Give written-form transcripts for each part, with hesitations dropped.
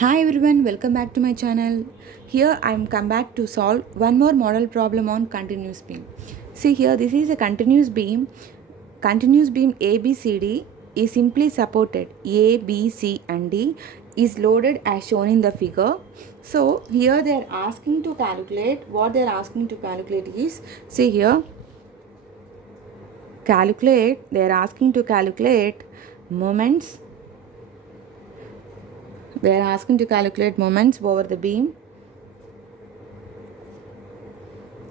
Hi everyone, welcome back to my channel. Here I am come back to solve one more model problem on continuous beam. See here, this is a continuous beam. Continuous beam ABCD is simply supported. A, B, C and D is loaded as shown in the figure. So here they are asking to calculate. What they are asking to calculate is, see here, calculate. They are asking to calculate moments. They are asking to calculate moments over the beam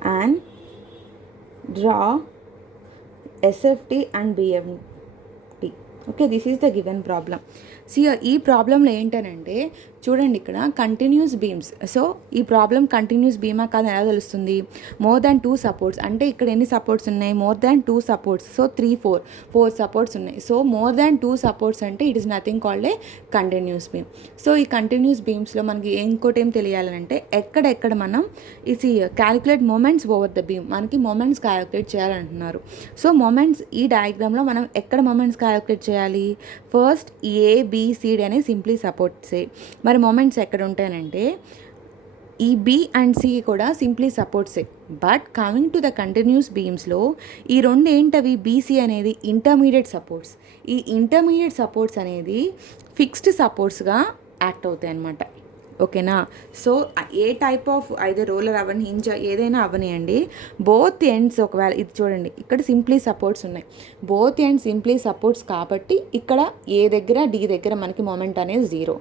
and draw SFT and BFT. Okay, this is the given problem. సి ఈ ప్రాబ్లంలో ఏంటనంటే చూడండి, ఇక్కడ continuous beams. So ఈ problem continuous బీమా కాదు ఎలా తెలుస్తుంది? మోర్ దాన్ 2 సపోర్ట్స్ అంటే ఇక్కడ ఎన్ని సపోర్ట్స్ ఉన్నాయి? More than 2 supports. So 4 supports ఉన్నాయి. సో మోర్ దాన్ 2 సపోర్ట్స్ అంటే it is nothing called a continuous beam. So ఈ కంటిన్యూస్ బీమ్స్లో మనకి ఇంకోటి ఏం తెలియాలంటే ఎక్కడెక్కడ మనం ఇది calculate moments over the beam, మనకి మూమెంట్స్ క్యాలిక్యులేట్ చేయాలంటున్నారు. సో మూమెంట్స్ ఈ డయాగ్రామ్లో మనం ఎక్కడ మూమెంట్స్ క్యాలిక్యులేట్ చేయాలి? ఫస్ట్ ఏబిసిడి అనే సింప్లీ సపోర్ట్సే. మరి మూమెంట్స్ ఎక్కడ ఉంటాయనంటే ఈ బి అండ్ సి కూడా సింప్లీ సపోర్ట్సే. But coming to the continuous బీమ్స్లో ఈ రెండు ఏంటవి? బీసీ అనేది ఇంటర్మీడియట్ సపోర్ట్స్. ఈ ఇంటర్మీడియట్ సపోర్ట్స్ అనేది ఫిక్స్డ్ సపోర్ట్స్గా యాక్ట్ అవుతాయి అన్నమాట. ఓకేనా? సో ఏ టైప్ ఆఫ్ అయితే రోలర్ అవని హింజ్ ఏదైనా అవనియండి, బోత్ ఎండ్స్ ఒకవేళ ఇది చూడండి, ఇక్కడ సింప్లీ సపోర్ట్స్ ఉన్నాయి. బోత్ ఎండ్స్ సింప్లీ సపోర్ట్స్ కాబట్టి ఇక్కడ ఏ దగ్గర డి దగ్గర మనకి మూమెంట్ అనేది 0.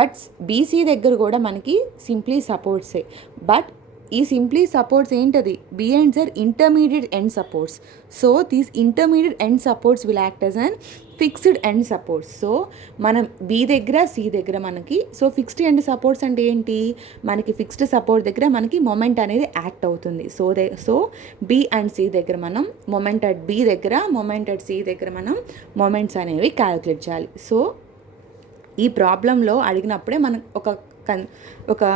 బట్ బీసీ దగ్గర కూడా మనకి సింప్లీ సపోర్ట్సే. బట్ ఈ సింప్లీ సపోర్ట్స్ ఏంటది? బి అండ్ జర్ intermediate end supports. So these intermediate end supports will act as an fixed end supports. So మనం బి దగ్గర సి దగ్గర మనకి ఫిక్స్డ్ ఎండ్ సపోర్ట్స్ అంటే ఏంటి? మనకి ఫిక్స్డ్ సపోర్ట్ దగ్గర మనకి మొమెంట్ అనేది యాక్ట్ అవుతుంది. సో బి అండ్ సి దగ్గర మనం మొమెంట్ అట్ బి దగ్గర, మొమెంట్ అట్ సి దగ్గర మనం మొమెంట్స్ అనేవి క్యాలిక్యులేట్ చేయాలి. సో ఈ ప్రాబ్లంలో అడిగినప్పుడే మనం ఒక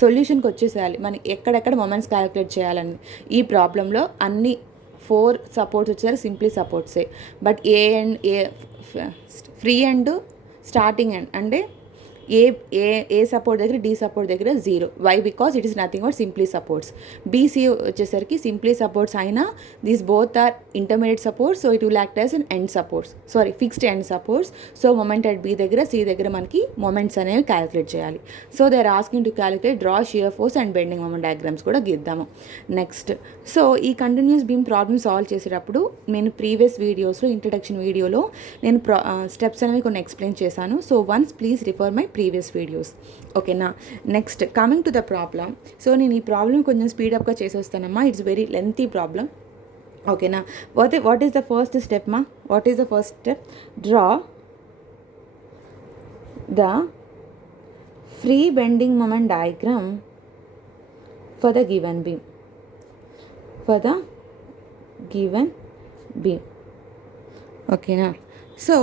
సొల్యూషన్కి వచ్చేసేయాలి మనకి ఎక్కడెక్కడ మొమెంట్స్ క్యాలిక్యులేట్ చేయాలని. ఈ ప్రాబ్లంలో అన్ని 4 సపోర్ట్స్ వచ్చేసరికి సింప్లీ సపోర్ట్సే. But A and A free and starting and అంటే ఏ సపోర్ట్ దగ్గర డి సపోర్ట్ దగ్గర 0. Why? Because it is nothing but simply supports. BC వచ్చేసరికి సింప్లీ సపోర్ట్స్ అయినా these both are intermediate supports. So it will act as an end supports, fixed end supports. So moment at B దగ్గర C దగ్గర మనకి moments అనేవి calculate చేయాలి. So they are asking to calculate draw shear force and bending moment diagrams కూడా గీద్దాము. Next, so ఈ continuous beam problem solve చేసేటప్పుడు నేను previous వీడియోస్లో ఇంట్రడక్షన్ వీడియోలో నేను స్టెప్స్ అనేవి కొన్ని ఎక్స్ప్లెయిన్ చేశాను. So once please refer my previous videos. ఓకేనా? Next coming to the problem. So నేను ఈ ప్రాబ్లం కొంచెం స్పీడప్గా చేసేస్తానమ్మా. It's very lengthy problem. ఓకేనా? What is the first step మా? What is the first step? Draw the free bending moment diagram for the given beam. ఓకేనా? So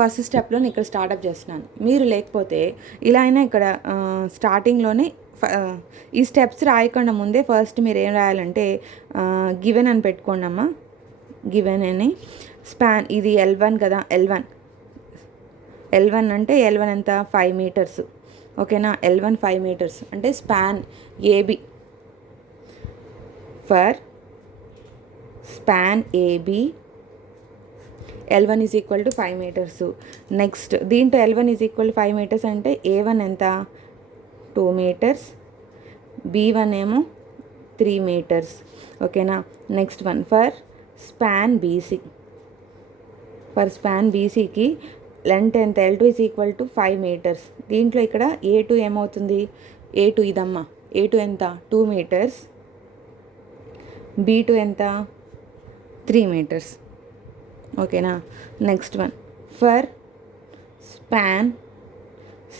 first స్టెప్లో నేను ఇక్కడ స్టార్ట్అప్ చేస్తున్నాను. మీరు లేకపోతే ఇలా అయినా ఇక్కడ స్టార్టింగ్లోనే ఈ స్టెప్స్ రాయకుండా ముందే ఫస్ట్ మీరు ఏం రాయాలంటే గివెన్ అని పెట్టుకోండి అమ్మా. గివెన్ అని స్పాన్ ఇది L1 కదా, L1 అంటే L1 ఎంత? 5 మీటర్స్. ఓకేనా? L1 5 మీటర్స్ అంటే span AB. For span AB L1 is equal to 5 metres. Next దీంట్లో L1 is equal to 5 metres అంటే A1 ఎంత? 2 మీటర్స్. B1 ఏమో 3 మీటర్స్. ఓకేనా? Next one for span BC. For span బీసీకి length ఎంత? L2 is equal to 5 metres. దీంట్లో ఇక్కడ A2 ఏమవుతుంది? A2 ఇదమ్మా. A2 ఎంత? 2 మీటర్స్. B2 ఎంత? 3 మీటర్స్. ఓకేనా? Next one for span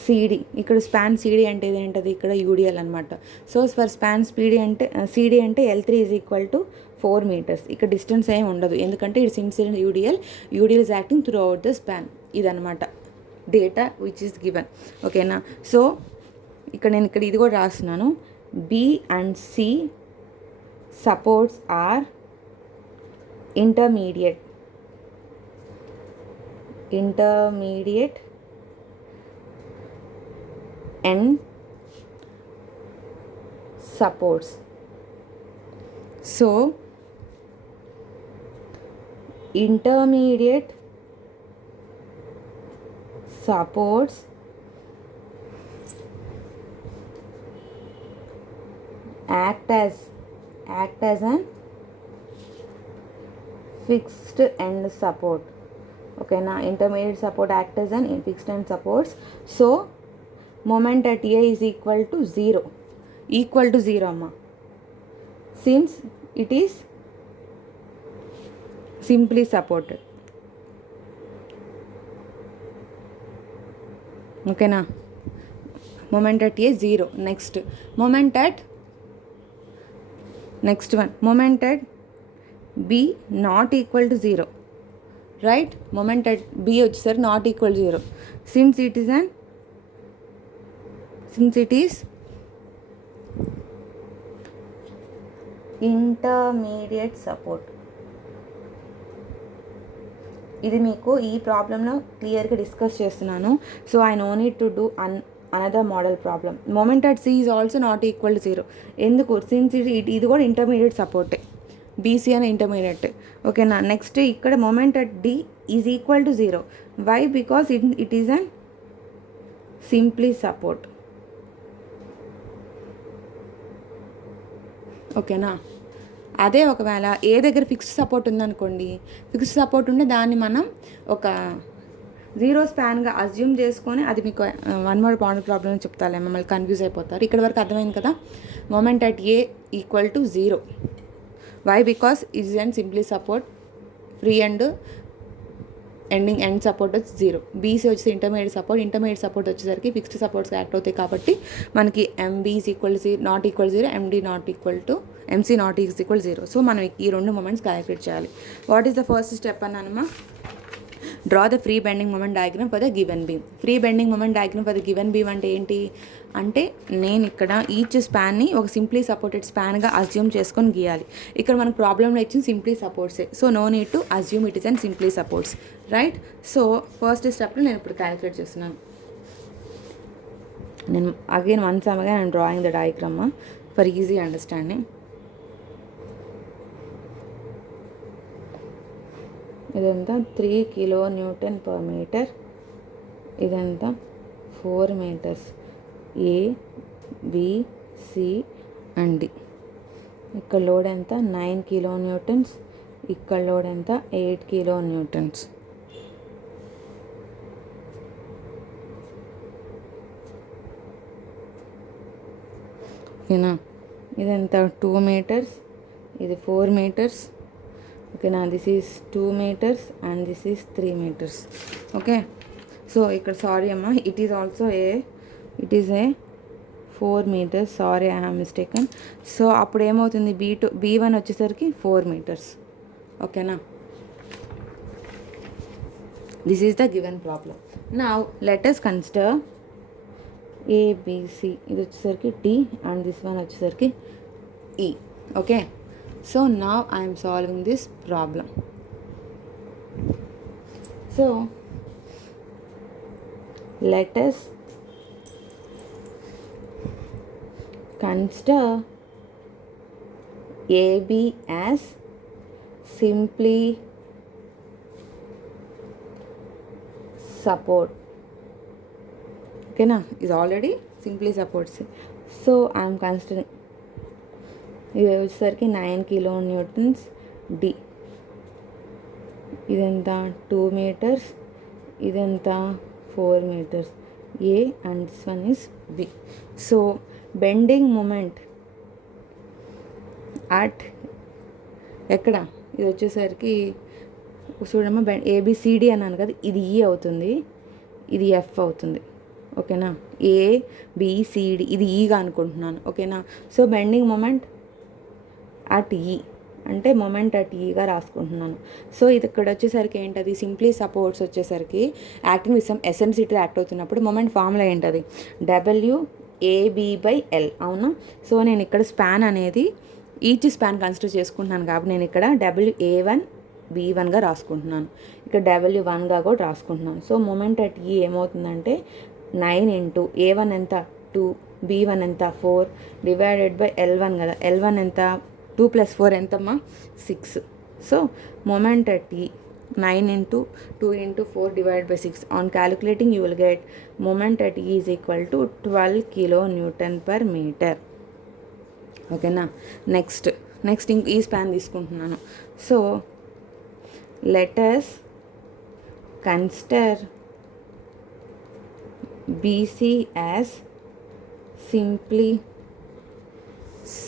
CD. ఇక్కడ స్పాన్ సిడి అంటే ఏంటది? ఇక్కడ యూడిఎల్ అనమాట. సో ఫర్ స్పాన్ సిడి అంటే L3 is equal to 4 metres. ఇక్కడ డిస్టెన్స్ ఏమి ఉండదు ఎందుకంటే it's incident UDL is acting throughout the span. ఇదనమాట డేటా విచ్ ఈస్ గివెన్. ఓకేనా? సో నేను ఇది కూడా రాస్తున్నాను. B and C supports are intermediate end supports. So intermediate supports act as an fixed end support. Okay, now intermediate support act as an fixed end supports. So moment at A is equal to 0 amma, since it is simply supported. Okay na, moment at A 0. Next moment at B not equal to 0, right? Moment at B వచ్చేసరికి not equal to 0, since it is intermediate support. ఇది మీకు ఈ ప్రాబ్లంలో క్లియర్గా discuss చేస్తున్నాను. So I no need to do another model problem. Moment at C is also not equal to 0. ఎందుకు? Since ఇది కూడా ఇంటర్మీడియట్ సపోర్టే, బీసీ అనే ఇంటర్మీడియట్. ఓకేనా, నెక్స్ట్ ఇక్కడ moment at D is equal to 0. Why? Because it is an simply support. ఓకేనా, అదే ఒకవేళ ఏ దగ్గర ఫిక్స్డ్ సపోర్ట్ ఉందనుకోండి, ఫిక్స్డ్ సపోర్ట్ ఉంటే దాన్ని మనం ఒక 0 స్పాన్గా అజ్యూమ్ చేసుకొని, అది మీకు వన్ మోర్ బాండ్ ప్రాబ్లమ్ చెప్తాలే, మమ్మల్ని కన్ఫ్యూజ్ అయిపోతారు. ఇక్కడ వరకు అర్థమైంది కదా? Moment at A equal to 0. Why? Because it is and simply support, free and end support వచ్చి 0. బీసీ వచ్చేసి ఇంటర్మీడియట్ సపోర్ట్ వచ్చేసరికి ఫిక్స్డ్ సపోర్ట్స్ యాక్ట్ అవుతాయి కాబట్టి మనకి MB is equal to not equal 0, MC not is equal 0. So మనం ఈ రెండు moments calculate చేయాలి. What is the first step అన్నానమ్మా? Draw the free bending moment diagram for the given beam. Free bending moment diagram for the given beam అంటే ఏంటి అంటే, నేను ఇక్కడ ఈచ్ స్పాన్ని ఒక సింప్లీ సపోర్టెడ్ స్పాన్గా అజ్యూమ్ చేసుకొని గీయాలి. ఇక్కడ మనకు ప్రాబ్లంలో ఇచ్చిన సింప్లీ సపోర్ట్సే, so no need to assume it is and simply supports, right? So first స్టెప్లో నేను ఇప్పుడు క్యాలిక్యులేట్ చేస్తున్నాను. నేను again I'm drawing the diagram for easy understanding. ఇదంతా 3 kN/m, ఇదంతా 4 meters, A, B, C and D. ఇక్కడ లోడ్ ఎంత? 9 kN. ఇక్కడ లోడ్ ఎంత? 8 kN. ఓకేనా, ఇదంతా 2 meters, ఇది 4 meters. Okay, now this is 2 meters and this is 3 meters. Okay, so ఇక్కడ సారీ అమ్మా, it is a 4 meters. Sorry, I have mistaken. So అప్పుడు ఏమవుతుంది? B1 వచ్చేసరికి 4 meters. ఓకేనా, this is the given problem. Now let us consider ABC. ఇది వచ్చేసరికి D and this one వచ్చేసరికి E. Okay, so now I am solving this problem. So let us consider AB as simply support. Okay na, is already simply supports. So I am considering ఇది వచ్చేసరికి 9 kN. D ఇదంతా 2 meters, ఇదంతా 4 meters, A and this one is B. So bending moment at ఎక్కడ? ఇది వచ్చేసరికి చూడమ్మా, A B C D అన్నాను కదా, ఇది ఈ అవుతుంది, ఇది ఎఫ్ అవుతుంది. ఓకేనా, ఏబిసిడి ఇది ఈగా అనుకుంటున్నాను. ఓకేనా, సో బెండింగ్ మూమెంట్ అట్ ఈ అంటే మొమెంట్ అట్ ఈగా రాసుకుంటున్నాను. సో ఇది ఇక్కడ వచ్చేసరికి ఏంటది? సింప్లీ సపోర్ట్స్ వచ్చేసరికి యాక్టింగ్ విత్ సమ్ ఎసెన్సిటీ యాక్ట్ అవుతున్నప్పుడు మొమెంట్ ఫార్ములా ఏంటది? WAB/L. అవునా? సో నేను ఇక్కడ స్పాన్ అనేది ఈచ్ స్పాన్ కన్సిడర్ చేసుకుంటున్నాను కాబట్టి నేను ఇక్కడ WA1B1గా రాసుకుంటున్నాను, ఇక్కడ W1గా కూడా రాసుకుంటున్నాను. సో మొమెంట్ అట్ ఈ ఏమవుతుందంటే 9 into A1 ఎంత? 2, B1 ఎంత 4 డివైడెడ్ బై L1 కదా, L1 ఎంత 2 + 4 ఎంతమ్మా 6. So moment at E 9 into 2 into 4 divided by 6. On calculating you will get moment at E is equal to 12 kilonewton per meter. ఓకేనా. Next ఇంక ఈ స్పాన్ తీసుకుంటున్నాను. So let us consider BC as simply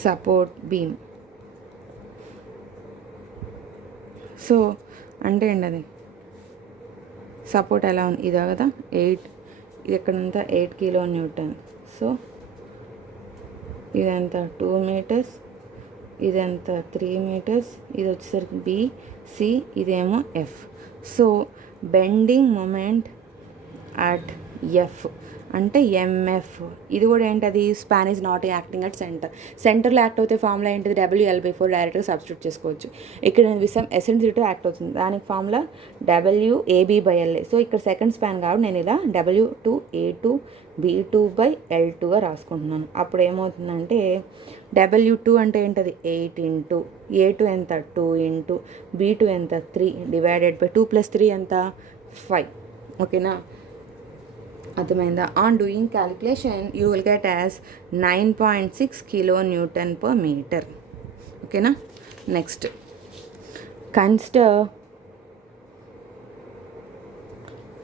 support beam. So అంటే ఏంటి అది support ఎలా ఉంది ఇదా కదా 8, ఇది ఎక్కడంతా 8 kilonewton. సో ఇదంతా 2 meters, ఇదంతా 3 meters, ఇది వచ్చేసరికి B, C, ఇదేమో F. So bending moment at F అంటే MF. ఇది కూడా ఏంటది span is not acting at సెంటర్లో యాక్ట్ అవుతే ఫార్ములా ఏంటిది WL/4 డైరెక్ట్గా సబ్స్టిట్యూట్ చేసుకోవచ్చు. ఇక్కడ విషయం ఎసెన్సిటీ యాక్ట్ అవుతుంది, దానికి ఫార్ములా WAB/LA. సో ఇక్కడ సెకండ్ స్పాన్ కాబట్టి నేను ఇలా W2A2 B2/L2గా రాసుకుంటున్నాను. అప్పుడు ఏమవుతుందంటే W2 అంటే ఏంటది 8 ఇంటూ A2 ఎంత 2 ఇంటూ B2 ఎంత 3 డివైడెడ్ బై 2 + 3 ఎంత 5. ఓకేనా, అర్థమైందా? On doing calculation you will get as 9.6 kilonewton per meter. ఓకేనా. నెక్స్ట్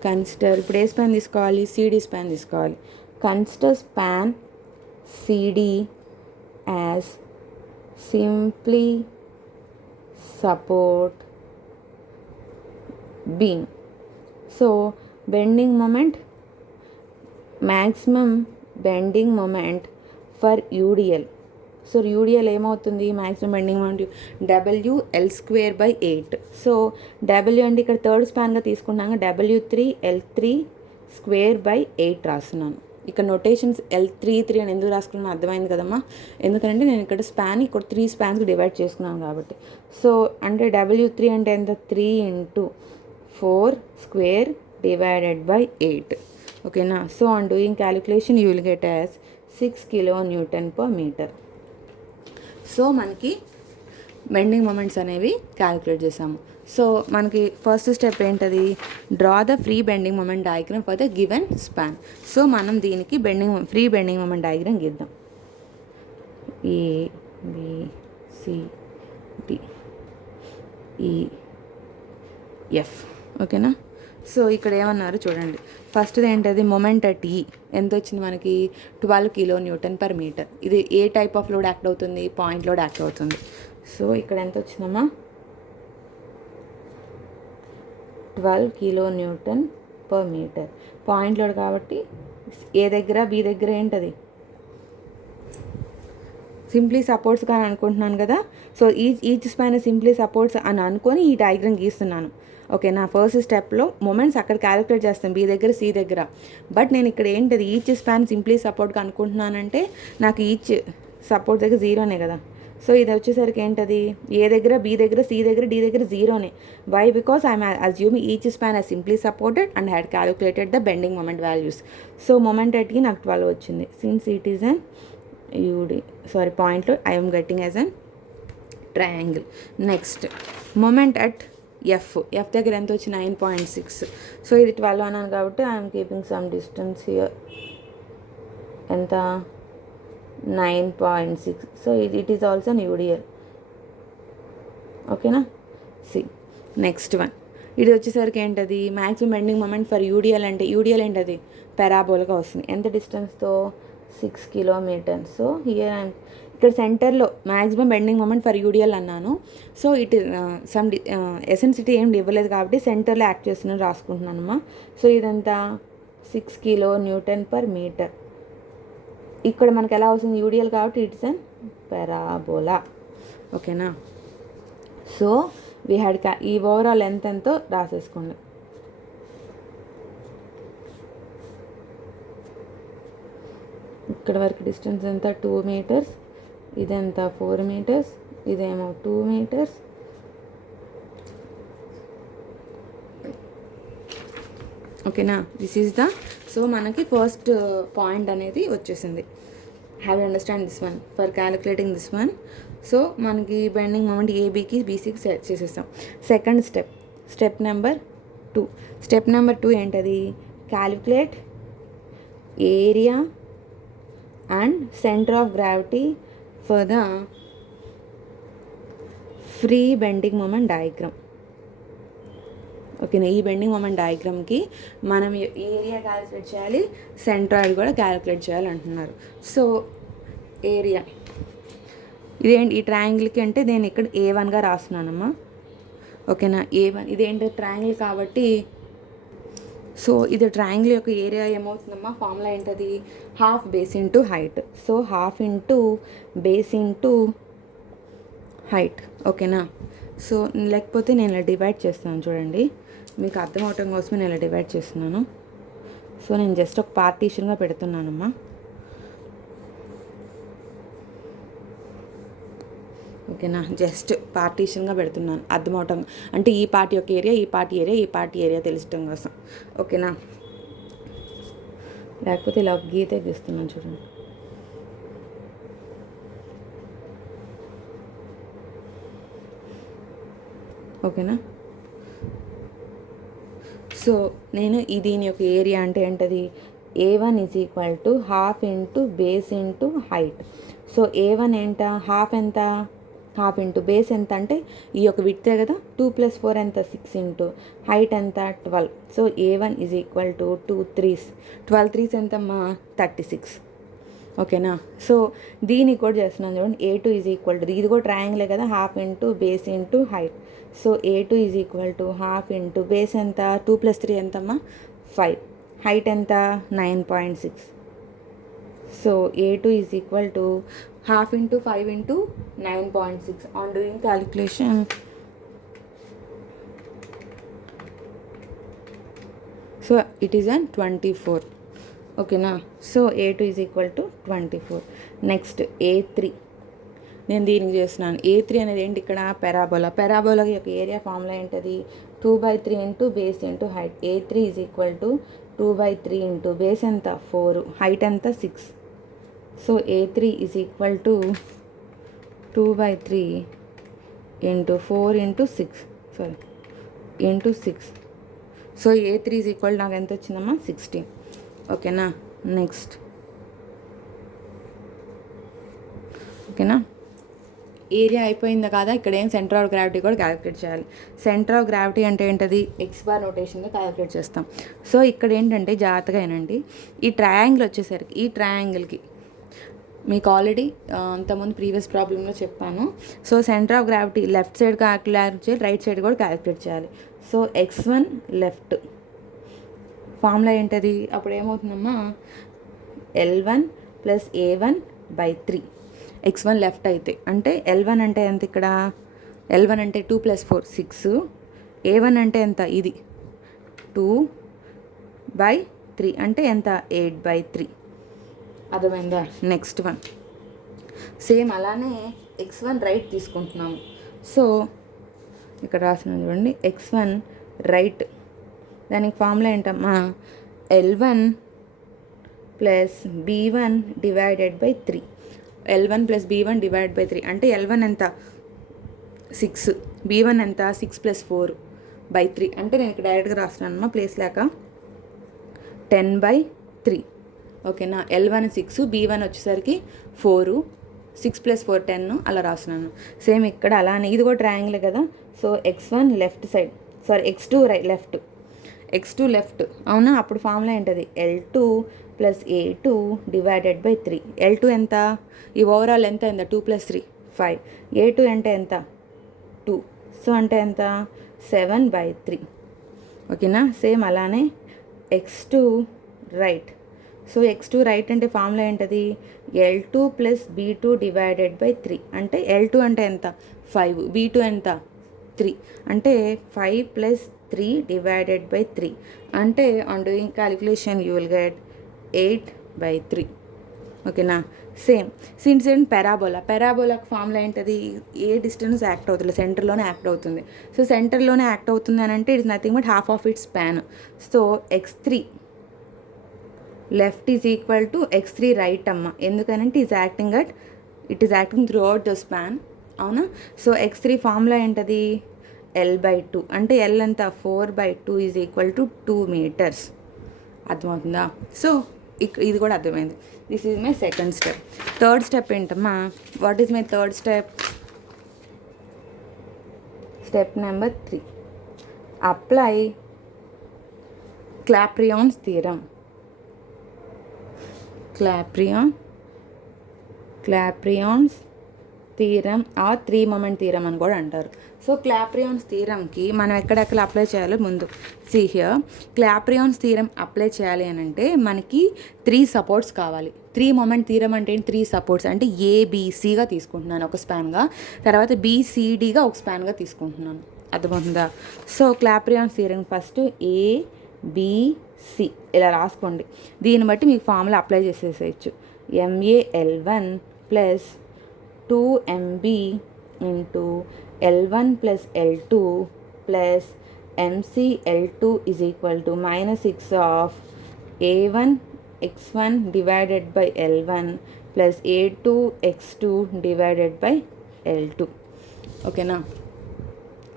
కన్సిడర్ ఇప్పుడు ఏ స్పాన్ తీసుకోవాలి, CD స్పాన్ తీసుకోవాలి. Consider span CD as simply support beam. So bending moment, maximum bending moment for UDL. So UDL ఏమవుతుంది, maximum bending moment WL²/8. So W అంటే ఇక్కడ third స్పాన్గా తీసుకున్నాక W3L3²/8 రాస్తున్నాను. ఇక్కడ నొటేషన్స్ L3 అని ఎందుకు రాసుకున్నాను అర్థమైంది కదమ్మా, ఎందుకంటే నేను ఇక్కడ స్పాన్ ఇక్కడ 3 స్పాన్స్కి డివైడ్ చేసుకున్నాను కాబట్టి. సో అంటే W3 అంటే ఎంత 3 into 4² డివైడెడ్ బై 8. ఓకేనా. So on doing calculation you will get as 6 kilonewton per meter. So మనకి బెండింగ్ మొమెంట్స్ అనేవి క్యాలిక్యులేట్ చేసాము. సో మనకి ఫస్ట్ స్టెప్ ఏంటది, draw the free bending moment diagram for the given span. So మనం దీనికి free bending moment diagram గీద్దాం. ABCDEF. ఓకేనా. So ఇక్కడ ఏమన్నారు చూడండి, ఫస్ట్ది ఏంటది మొమెంట్ అట్ E ఎంత వచ్చింది మనకి 12 kilonewton per meter. ఇది ఏ టైప్ ఆఫ్ లోడ్ యాక్ట్ అవుతుంది, పాయింట్ లోడ్ యాక్ట్ అవుతుంది. సో ఇక్కడ ఎంత వచ్చిందమ్మా 12 kilonewton per meter. Point load కాబట్టి ఏ దగ్గర B దగ్గర ఏంటది సింప్లీ సపోర్ట్స్ కానీ అనుకుంటున్నాను కదా. So each span simply supports అని అనుకొని ఈ డయాగ్రామ్ గీస్తున్నాను. ఓకే, నా ఫస్ట్ స్టెప్లో మొమెంట్స్ అక్కడ క్యాలిక్యులేట్ చేస్తాను B దగ్గర C దగ్గర. బట్ నేను ఇక్కడ ఏంటది ఈచ్ స్పాన్ సింప్లీ సపోర్ట్గా అనుకుంటున్నానంటే నాకు ఈచ్ సపోర్ట్ దగ్గర 0నే కదా. సో ఇది వచ్చేసరికి ఏంటది ఏ దగ్గర B దగ్గర C దగ్గర D దగ్గర 0నే. Why? Because I'm assuming each span as simply supported and had calculated the bending moment values. So moment అట్కి నాకు 12 వచ్చింది. సిన్స్ ఇట్ ఈస్ అన్ పాయింట్లో I'm getting as an triangle. Next moment at F దగ్గర ఎంత వచ్చి 9.6. So ఇది 12 అన్నాను కాబట్టి I'm keeping some distance here. ఎంత 9.6. So it is also an UDL. ఓకేనా. నెక్స్ట్ వన్ ఇది వచ్చేసరికి ఏంటది maximum bending moment for UDL అంటే UDL ఏంటది పారాబోల్గా వస్తుంది. ఎంత డిస్టెన్స్తో 6 kilometers. సో హియర్ ఇక్కడ సెంటర్లో maximum bending moment for UDL అన్నాను. సో ఇట్ సమ్ ఎసెన్సిటీ ఏం ఇవ్వలేదు కాబట్టి సెంటర్లో యాక్ట్ చేస్తున్నాను రాసుకుంటున్నానమ్మా. సో ఇదంతా 6 kilonewton per meter. ఇక్కడ మనకి ఎలా వస్తుంది UDL కాబట్టి ఇట్స్ అన్ పారాబోలా. ఓకేనా. సో వీ హ్యాడ్ ఈ ఓవరాల్ లెంత్ ఎంతో రాసేసుకోండి. ఇక్కడ వరకు డిస్టెన్స్ ఎంత 2 meters, ఇదంతా 4 meters, ఇదేమో 2 meters. ఓకేనా. దిస్ ఈజ్ ద సో మనకి ఫస్ట్ పాయింట్ అనేది వచ్చేసింది. Have you understand this one for calculating this one. So మనకి బెండింగ్ మూమెంట్ ఏబీకి బీసీకి సెట్ చేసేస్తాం. Second step number 2. Step number 2 ఏంటది? Calculate area and centre of gravity for the free bending moment diagram. ఓకేనా, ఈ bending moment డయాగ్రామ్కి మనం area calculate చేయాలి, సెంట్రాయిడ్ కూడా క్యాలిక్యులేట్ చేయాలి అంటున్నారు. సో ఏరియా ఇదేంటి, ఈ ట్రయాంగిల్కి అంటే నేను ఇక్కడ A1గా రాస్తున్నానమ్మా. ఓకేనా, A1 ఇదేంటి ట్రయాంగిల్ కాబట్టి, సో ఇది ట్రయాంగిల్ యొక్క ఏరియా ఏమవుతుందమ్మా? ఫార్ములా ఏంటది? Half base into height. So half into base into height. ఓకేనా, సో లేకపోతే నేను ఇలా డివైడ్ చేస్తాను చూడండి, మీకు అర్థం అవటం కోసమే నేను ఇలా డివైడ్ చేస్తున్నాను. సో నేను జస్ట్ ఒక పార్టీషన్గా పెడుతున్నానమ్మా. ఓకేనా, జస్ట్ పార్టీషన్గా పెడుతున్నాను అర్థం అవటం, అంటే ఈ పార్టీ యొక్క ఏరియా, ఈ పార్టీ ఏరియా, ఈ పార్టీ ఏరియా తెలుసటం కోసం. ఓకేనా, లేకపోతే ఇలా గీత గీస్తున్నాను చూడండి. ఓకేనా, సో నేను దీని యొక్క ఏరియా అంటే ఏంటది? A1 is equal to half into base into height. So A1 ఎంత? హాఫ్ ఎంత? హాఫ్ ఇంటూ బేస్ ఎంత అంటే ఈ యొక్క విడ్తే కదా, 2 + 4 ఎంత? 6 ఇంటూ హైట్ ఎంత? 12. So A1 is equal to 2 3s 12 3s ఎంతమ్మా? 36. ఓకేనా, సో దీనికి కూడా చేస్తున్నాను చూడండి. A2 ఈజ్ ఈక్వల్ టు, ఇది కూడా ట్రయాంగిలే కదా, half into base into height. So A2 is equal to half into base ఎంత? 2 + 3 ఎంతమ్మా? 5. హైట్ ఎంత? 9.6. So A2 is equal to half into 5 into 9.6. On doing calculation, so it is అన్ 24. ఓకేనా, so A2 is equal to 24. Next A3 నేను దీనికి చేస్తున్నాను. A3 అనేది ఏంటి? ఇక్కడ పెరాబోలా యొక్క ఏరియా ఫార్ములా ఏంటది? 2/3 into base into height. A3 is equal to 2/3 into base ఎంత? 4, హైట్ ఎంత? 6. So A3 is equal to 2/3 into 4 into 6 into 6. So A3 is equal నాకు ఎంత వచ్చిందమ్మా? 16. ఓకేనా, నెక్స్ట్. ఓకేనా, ఏరియా అయిపోయిందా కాదా? ఇక్కడ ఏం సెంటర్ ఆఫ్ గ్రావిటీ కూడా క్యాలిక్యులేట్ చేయాలి. సెంటర్ ఆఫ్ గ్రావిటీ అంటే ఏంటది? X బార్ నోటేషన్గా క్యాలిక్యులేట్ చేస్తాం. సో ఇక్కడ ఏంటంటే జాగ్రత్తగా ఏనండి, ఈ ట్రయాంగిల్ వచ్చేసరికి ఈ ట్రయాంగిల్కి మీకు ఆల్రెడీ అంతకుముందు ప్రీవియస్ ప్రాబ్లంలో చెప్పాను. So centre of gravity left side calculate చేయాలి, రైట్ సైడ్ కూడా క్యాలిక్యులేట్ చేయాలి. సో X1 లెఫ్ట్ ఫార్ములా ఏంటది? అప్పుడు ఏమవుతుందమ్మా? L1 + A1/3. X1 లెఫ్ట్ అయితే అంటే L1 అంటే ఎంత? ఇక్కడ L1 అంటే 2 + 4 6. A1 అంటే ఎంత? ఇది 2/3 అంటే ఎంత? 8/3. అర్థమైందా? నెక్స్ట్ వన్ సేమ్ అలానే X1 రైట్ తీసుకుంటున్నాము. సో ఇక్కడ రాసిన చూడండి, X1 రైట్, దానికి ఫార్ములా ఏంటమ్మా? L1 + B1/3. L1 + B1/3 అంటే L1 ఎంత? 6, B1 ఎంత? 6 + 4/3 అంటే నేను ఇక్కడ డైరెక్ట్గా రాస్తున్నానమ్మా ప్లేస్ లేక 10/3. ఓకేనా, L1 6, B1 వచ్చేసరికి 4, 6 + 4 10 అలా రాస్తున్నాను. సేమ్ ఇక్కడ అలానే ఇది కూడా ట్రయాంగిల్ కదా. So X1 left side, X2 right left, X2 left అవునా? అప్పుడు ఫార్ములా ఏంటది? L2 + A2/3. L2 ఎంత? ఈ ఓవరాల్ ఎంత? 2 + 3 5. A2 అంటే ఎంత? 2. సో అంటే ఎంత? 7/3. ఓకేనా, సేమ్ అలానే X2 right. So X2 right అంటే ఫార్ములా ఏంటది? L2 + B2/3 అంటే L2 అంటే ఎంత? 5, B2 ఎంత? 3 అంటే 5 + 3/3 అంటే on doing calculation you will get 8/3. ఓకేనా, సేమ్ సిన్స్ అండ్ పెరాబోలాకి ఫార్ములా ఏంటది? ఏ డిస్టెన్స్ యాక్ట్ అవుతుంది? సెంటర్లోనే యాక్ట్ అవుతుంది. సో సెంటర్లోనే యాక్ట్ అవుతుంది అని అంటే it's nothing but half of it's span. So X3 left is equal to x3 right అమ్మ, ఎందుకనంటే it is acting throughout the span, అవునా. So x3 formula ఏంటది, L/2, అంటే L ఎంత 4/2 ఈజ్ ఈక్వల్ టు 2 మీటర్స్. అర్థమవుతుందా. సో ఇది కూడా అర్థమైంది. This is my second step. Third step ఏంటమ్మా, what is my third step? Step number 3, apply Clapeyron's theorem. Clapeyron's theorem or 3 moment theorem అని కూడా అంటారు. సో క్లాప్రియాన్స్ థీరంకి మనం ఎక్కడెక్కడ అప్లై చేయాలో ముందు సీ హియర్. క్లాప్రియాన్స్ థీరం అప్లై చేయాలి అని అంటే మనకి 3 సపోర్ట్స్ కావాలి. 3 మొమెంట్ థీరం అంటే 3 సపోర్ట్స్ అంటే ఏబిసిగా తీసుకుంటున్నాను ఒక స్పాన్గా, తర్వాత బిసిడిగా ఒక స్పాన్గా తీసుకుంటున్నాను. అర్థమవుతుందా. So Clapeyron's theorem first ABC ఇలా రాసుకోండి. దీన్ని బట్టి మీకు ఫార్ములా అప్లై చేసేసేయచ్చు. MaL1 plus 2mb into L1 plus L2 plus McL2 is equal to minus 6 of A1 x1 divided by L1 plus A2 x2 divided by L2. ఓకేనా,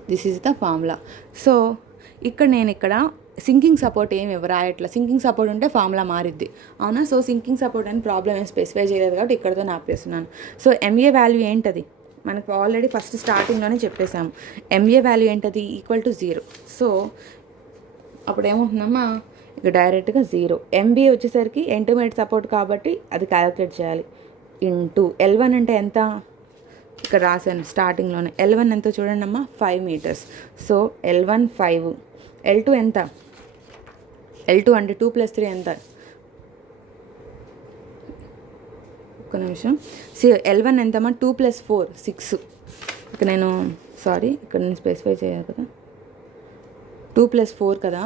this is the formula. So నేను ఇక్కడ sinking support ఏమి రాయట్లా. Sinking support ఉంటే formula మారిద్ది, అవునా. So sinking support అని problem ఏం specify చేయలేదు కాబట్టి ఇక్కడతో ఆపేస్తున్నాను. సో MA వాల్యూ ఏంటది, మనకు ఆల్రెడీ ఫస్ట్ స్టార్టింగ్లోనే చెప్పేసాము. MA వాల్యూ ఏంటది, ఈక్వల్ టు 0. సో అప్పుడు ఏముంటుందమ్మా, ఇక డైరెక్ట్గా 0. MB వచ్చేసరికి ఇంటర్మీడియట్ సపోర్ట్ కాబట్టి అది క్యాలిక్యులేట్ చేయాలి. ఇంటూ L1 అంటే ఎంత, ఇక్కడ రాశాను స్టార్టింగ్లోనే. L1 ఎంతో చూడండి అమ్మా, 5 మీటర్స్. సో L1 5, L2 ఎంత, L2 అంటే 2 + 3 ఎంత, ఒక్క నిమిషం. L1 ఎంతమ్మా, 2 + 4 6. ఇక్కడ నేను స్పెసిఫై చేయాలి కదా, 2 + 4 కదా,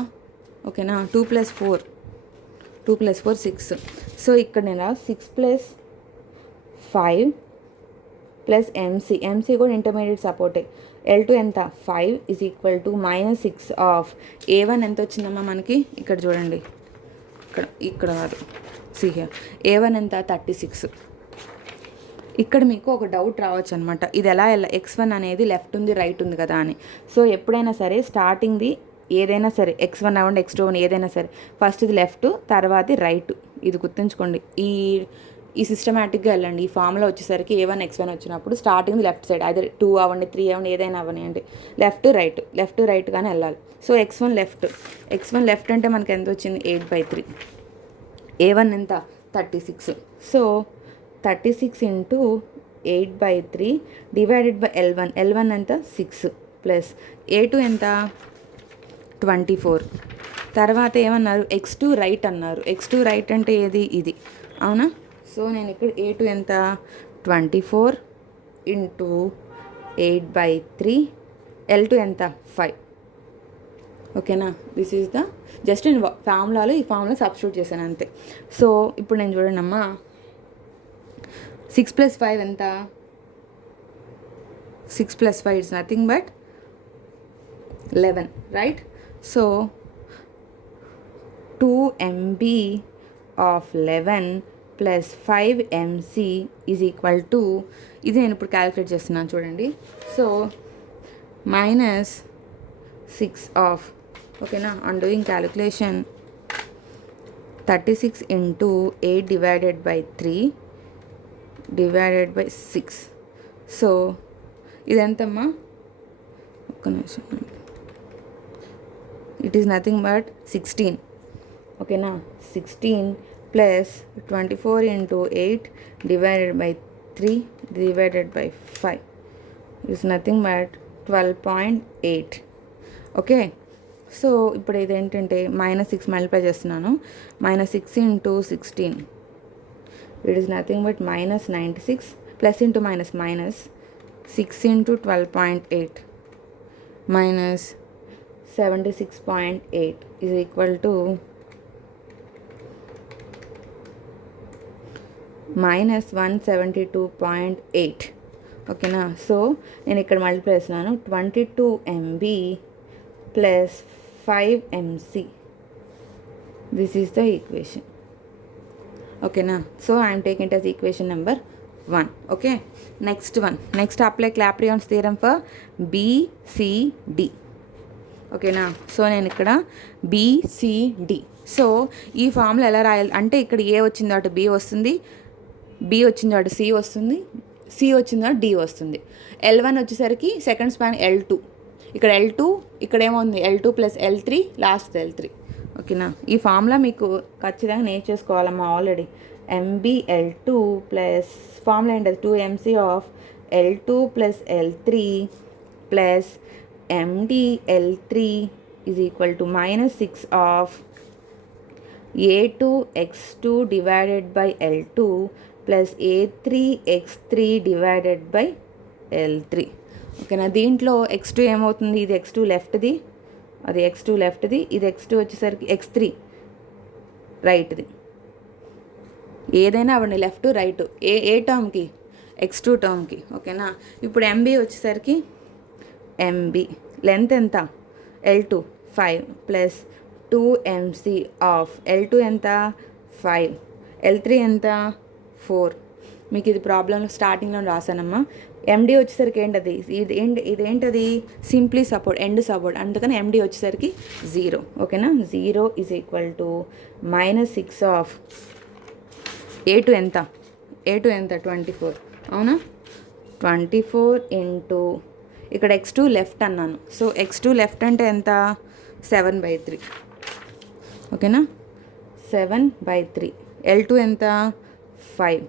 ఓకేనా. 2 + 4 6. సో ఇక్కడ నేను 6 + 5 ప్లస్ MC కూడా ఇంటర్మీడియట్ సపోర్టే. L2 ఎంత, 5 is equal to -6 of A1 ఎంత వచ్చిందమ్మా మనకి, ఇక్కడ చూడండి, ఇక్కడ కాదు, A1 ఎంత 36. ఇక్కడ మీకు ఒక డౌట్ రావచ్చు అనమాట, ఇది ఎలా x1 అనేది లెఫ్ట్ ఉంది రైట్ ఉంది కదా అని. సో ఎప్పుడైనా సరే స్టార్టింగ్ది ఏదైనా సరే x1 అవ్వండి x2 అవ్వండి ఏదైనా సరే ఫస్ట్ ఇది లెఫ్ట్ తర్వాత రైట్, ఇది గుర్తుంచుకోండి. ఈ సిస్టమేటిక్గా వెళ్ళండి. ఈ ఫామ్లో వచ్చేసరికి A1 x1 వచ్చినప్పుడు స్టార్టింగ్ లెఫ్ట్ సైడ్ అయితే 2 అవ్వండి 3 అవ్వండి ఏదైనా అవ్వనివ్వండి, లెఫ్ట్ రైట్గానే వెళ్ళాలి. సో x1 లెఫ్ట్ అంటే మనకి ఎంత వచ్చింది, 8/3. A1 ఎంత, 36. So 36 into 8/3 divided by L1 ఎంత, 6 ప్లస్ A2 ఎంత, 24. తర్వాత ఏమన్నారు, x2 రైట్ అన్నారు. x2 రైట్ అంటే ఏది, ఇది, అవునా. సో నేను ఇక్కడ A2 ఎంత, 24 ఇంటూ 8/3, L2 ఎంత, 5. ఓకేనా, దిస్ ఈజ్ ద జస్ట్ నేను ఫార్ములాలో ఈ ఫార్ములా సబ్స్టిట్యూట్ చేశాను అంతే. సో ఇప్పుడు నేను చూడండి అమ్మా, 6 + 5 ఎంత, 6 + 5 it's nothing but 11, right. So 2mb of 11 plus 5 MC is equal to, ఇది నేను ఇప్పుడు క్యాలిక్యులేట్ చేస్తున్నాను చూడండి. సో -6 ఆఫ్, ఓకేనా, on doing calculation 36 into 8 divided by 3 divided by 6. So ఇదెంతమ్మా, ఒక్క నిమిషం, ఇట్ ఈస్ నథింగ్ బట్ 16, ఓకేనా. 16 plus 24 into 8 divided by 3 divided by 5 is nothing but 12.8. Okay, so ఇప్పుడు ఇదేంటంటే -6 మల్టిప్లై చేస్తున్నాను. -6 into 16 it is nothing but -96 plus into minus 6 into 12.8 -76.8 is equal to -172.8. ఓకేనా. So నేను ఇక్కడ మల్టిప్లై చేస్తున్నాను, 22mb plus 5mc. This is the equation. ఓకేనా. So I'm taking it as equation number 1. Okay, next apply Clapeyron's theorem for BCD. ఓకేనా. So నేను ఇక్కడ BCD. So ఈ formula ఎలా రాయాలి అంటే, ఇక్కడ ఏ వచ్చిందో అటు B వస్తుంది, B వచ్చిందో అటు C వస్తుంది, C వచ్చిందో అటు D వస్తుంది. L1 వచ్చేసరికి సెకండ్ స్పాన్ L2, ఇక్కడ L2, ఇక్కడ ఏమవుతుంది L2 plus L3, last L3. ఓకేనా. ఈ ఫార్ములా మీకు ఖచ్చితంగా నేర్చేసుకోవాలమ్మా ఆల్రెడీ. MbL2 ప్లస్ ఫార్ములా ఏంటది 2mc of L2 plus L3 plus MdL3 is equal to -6 of A2x2 divided by L2 plus A3x3 divided by L3. ఓకేనా. దీంట్లో x2 ఏమవుతుంది, ఇది x2 లెఫ్ట్ది, అది x2 లెఫ్ట్ది, ఇది x2 వచ్చేసరికి x3 రైట్ది. ఏదైనా అవ్వండి, లెఫ్ట్ రైట్, ఏ టర్మ్కి, x2 టర్మ్కి. ఓకేనా. ఇప్పుడు MB వచ్చేసరికి MB లెంత్ ఎంత L2 5 plus 2mc of L2 ఎంత 5, L3 ఎంత 4. మీకు ఇది ప్రాబ్లంలో స్టార్టింగ్లో రాశానమ్మా. MD వచ్చేసరికి ఏంటది, ఇదేంటది సింప్లీ సపోర్ట్, ఎండ్ సపోర్ట్, అందుకని MD వచ్చేసరికి 0. ఓకేనా. 0 is equal to -6 of A2 ఎంత, A2 ఎంత 24, అవునా. 24 ఇంటూ ఇక్కడ x2 లెఫ్ట్ అన్నాను, సో x2 లెఫ్ట్ అంటే ఎంత 7/3. ఓకేనా. 7/3. L2 ఎంత 5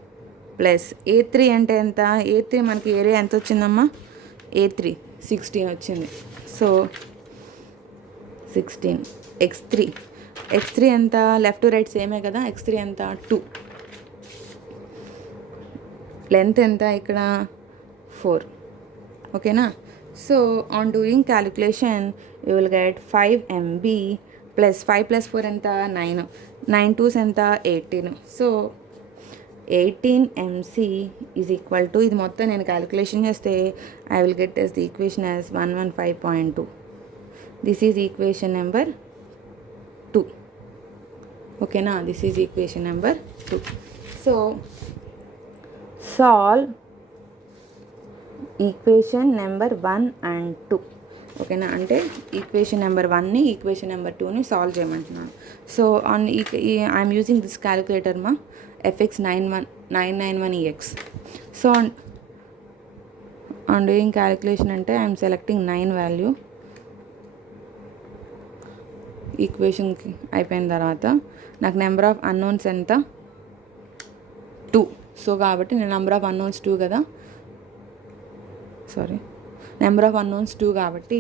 ప్లస్ A3 అంటే ఎంత, A3 మనకి ఏరియా ఎంత వచ్చిందమ్మా, A3 16 వచ్చింది. సో 16 x3 ఎంత, లెఫ్ట్ రైట్ సేమే కదా, x3 ఎంత 2. లెంత్ ఎంత ఇక్కడ 4. ఓకేనా. So on doing calculation you will get 5MB plus 5 plus 4 ఎంత 9, 9 2s ఎంత 18. So 18mc is equal to, ఇది మొత్తం నేను క్యాలిక్యులేషన్ చేస్తే I will get as the equation as 115.2. This is equation number 2. ఓకేనా. This is equation number 2. So solve equation number 1 and 2. ఓకేనా. అంటే equation number 1ని ఈక్వేషన్ నెంబర్ 2ని సాల్వ్ చేయమంటున్నాను. So on I'm using this calculator మా FX991EX. So on doing calculation అంటే I'm selecting 9 value. ఈక్వేషన్కి అయిపోయిన తర్వాత నాకు నెంబర్ ఆఫ్ అన్నోన్స్ ఎంత 2. సో కాబట్టి నేను నెంబర్ ఆఫ్ అన్నోన్స్ 2 కదా, సారీ నెంబర్ ఆఫ్ అన్నోన్స్ 2 కాబట్టి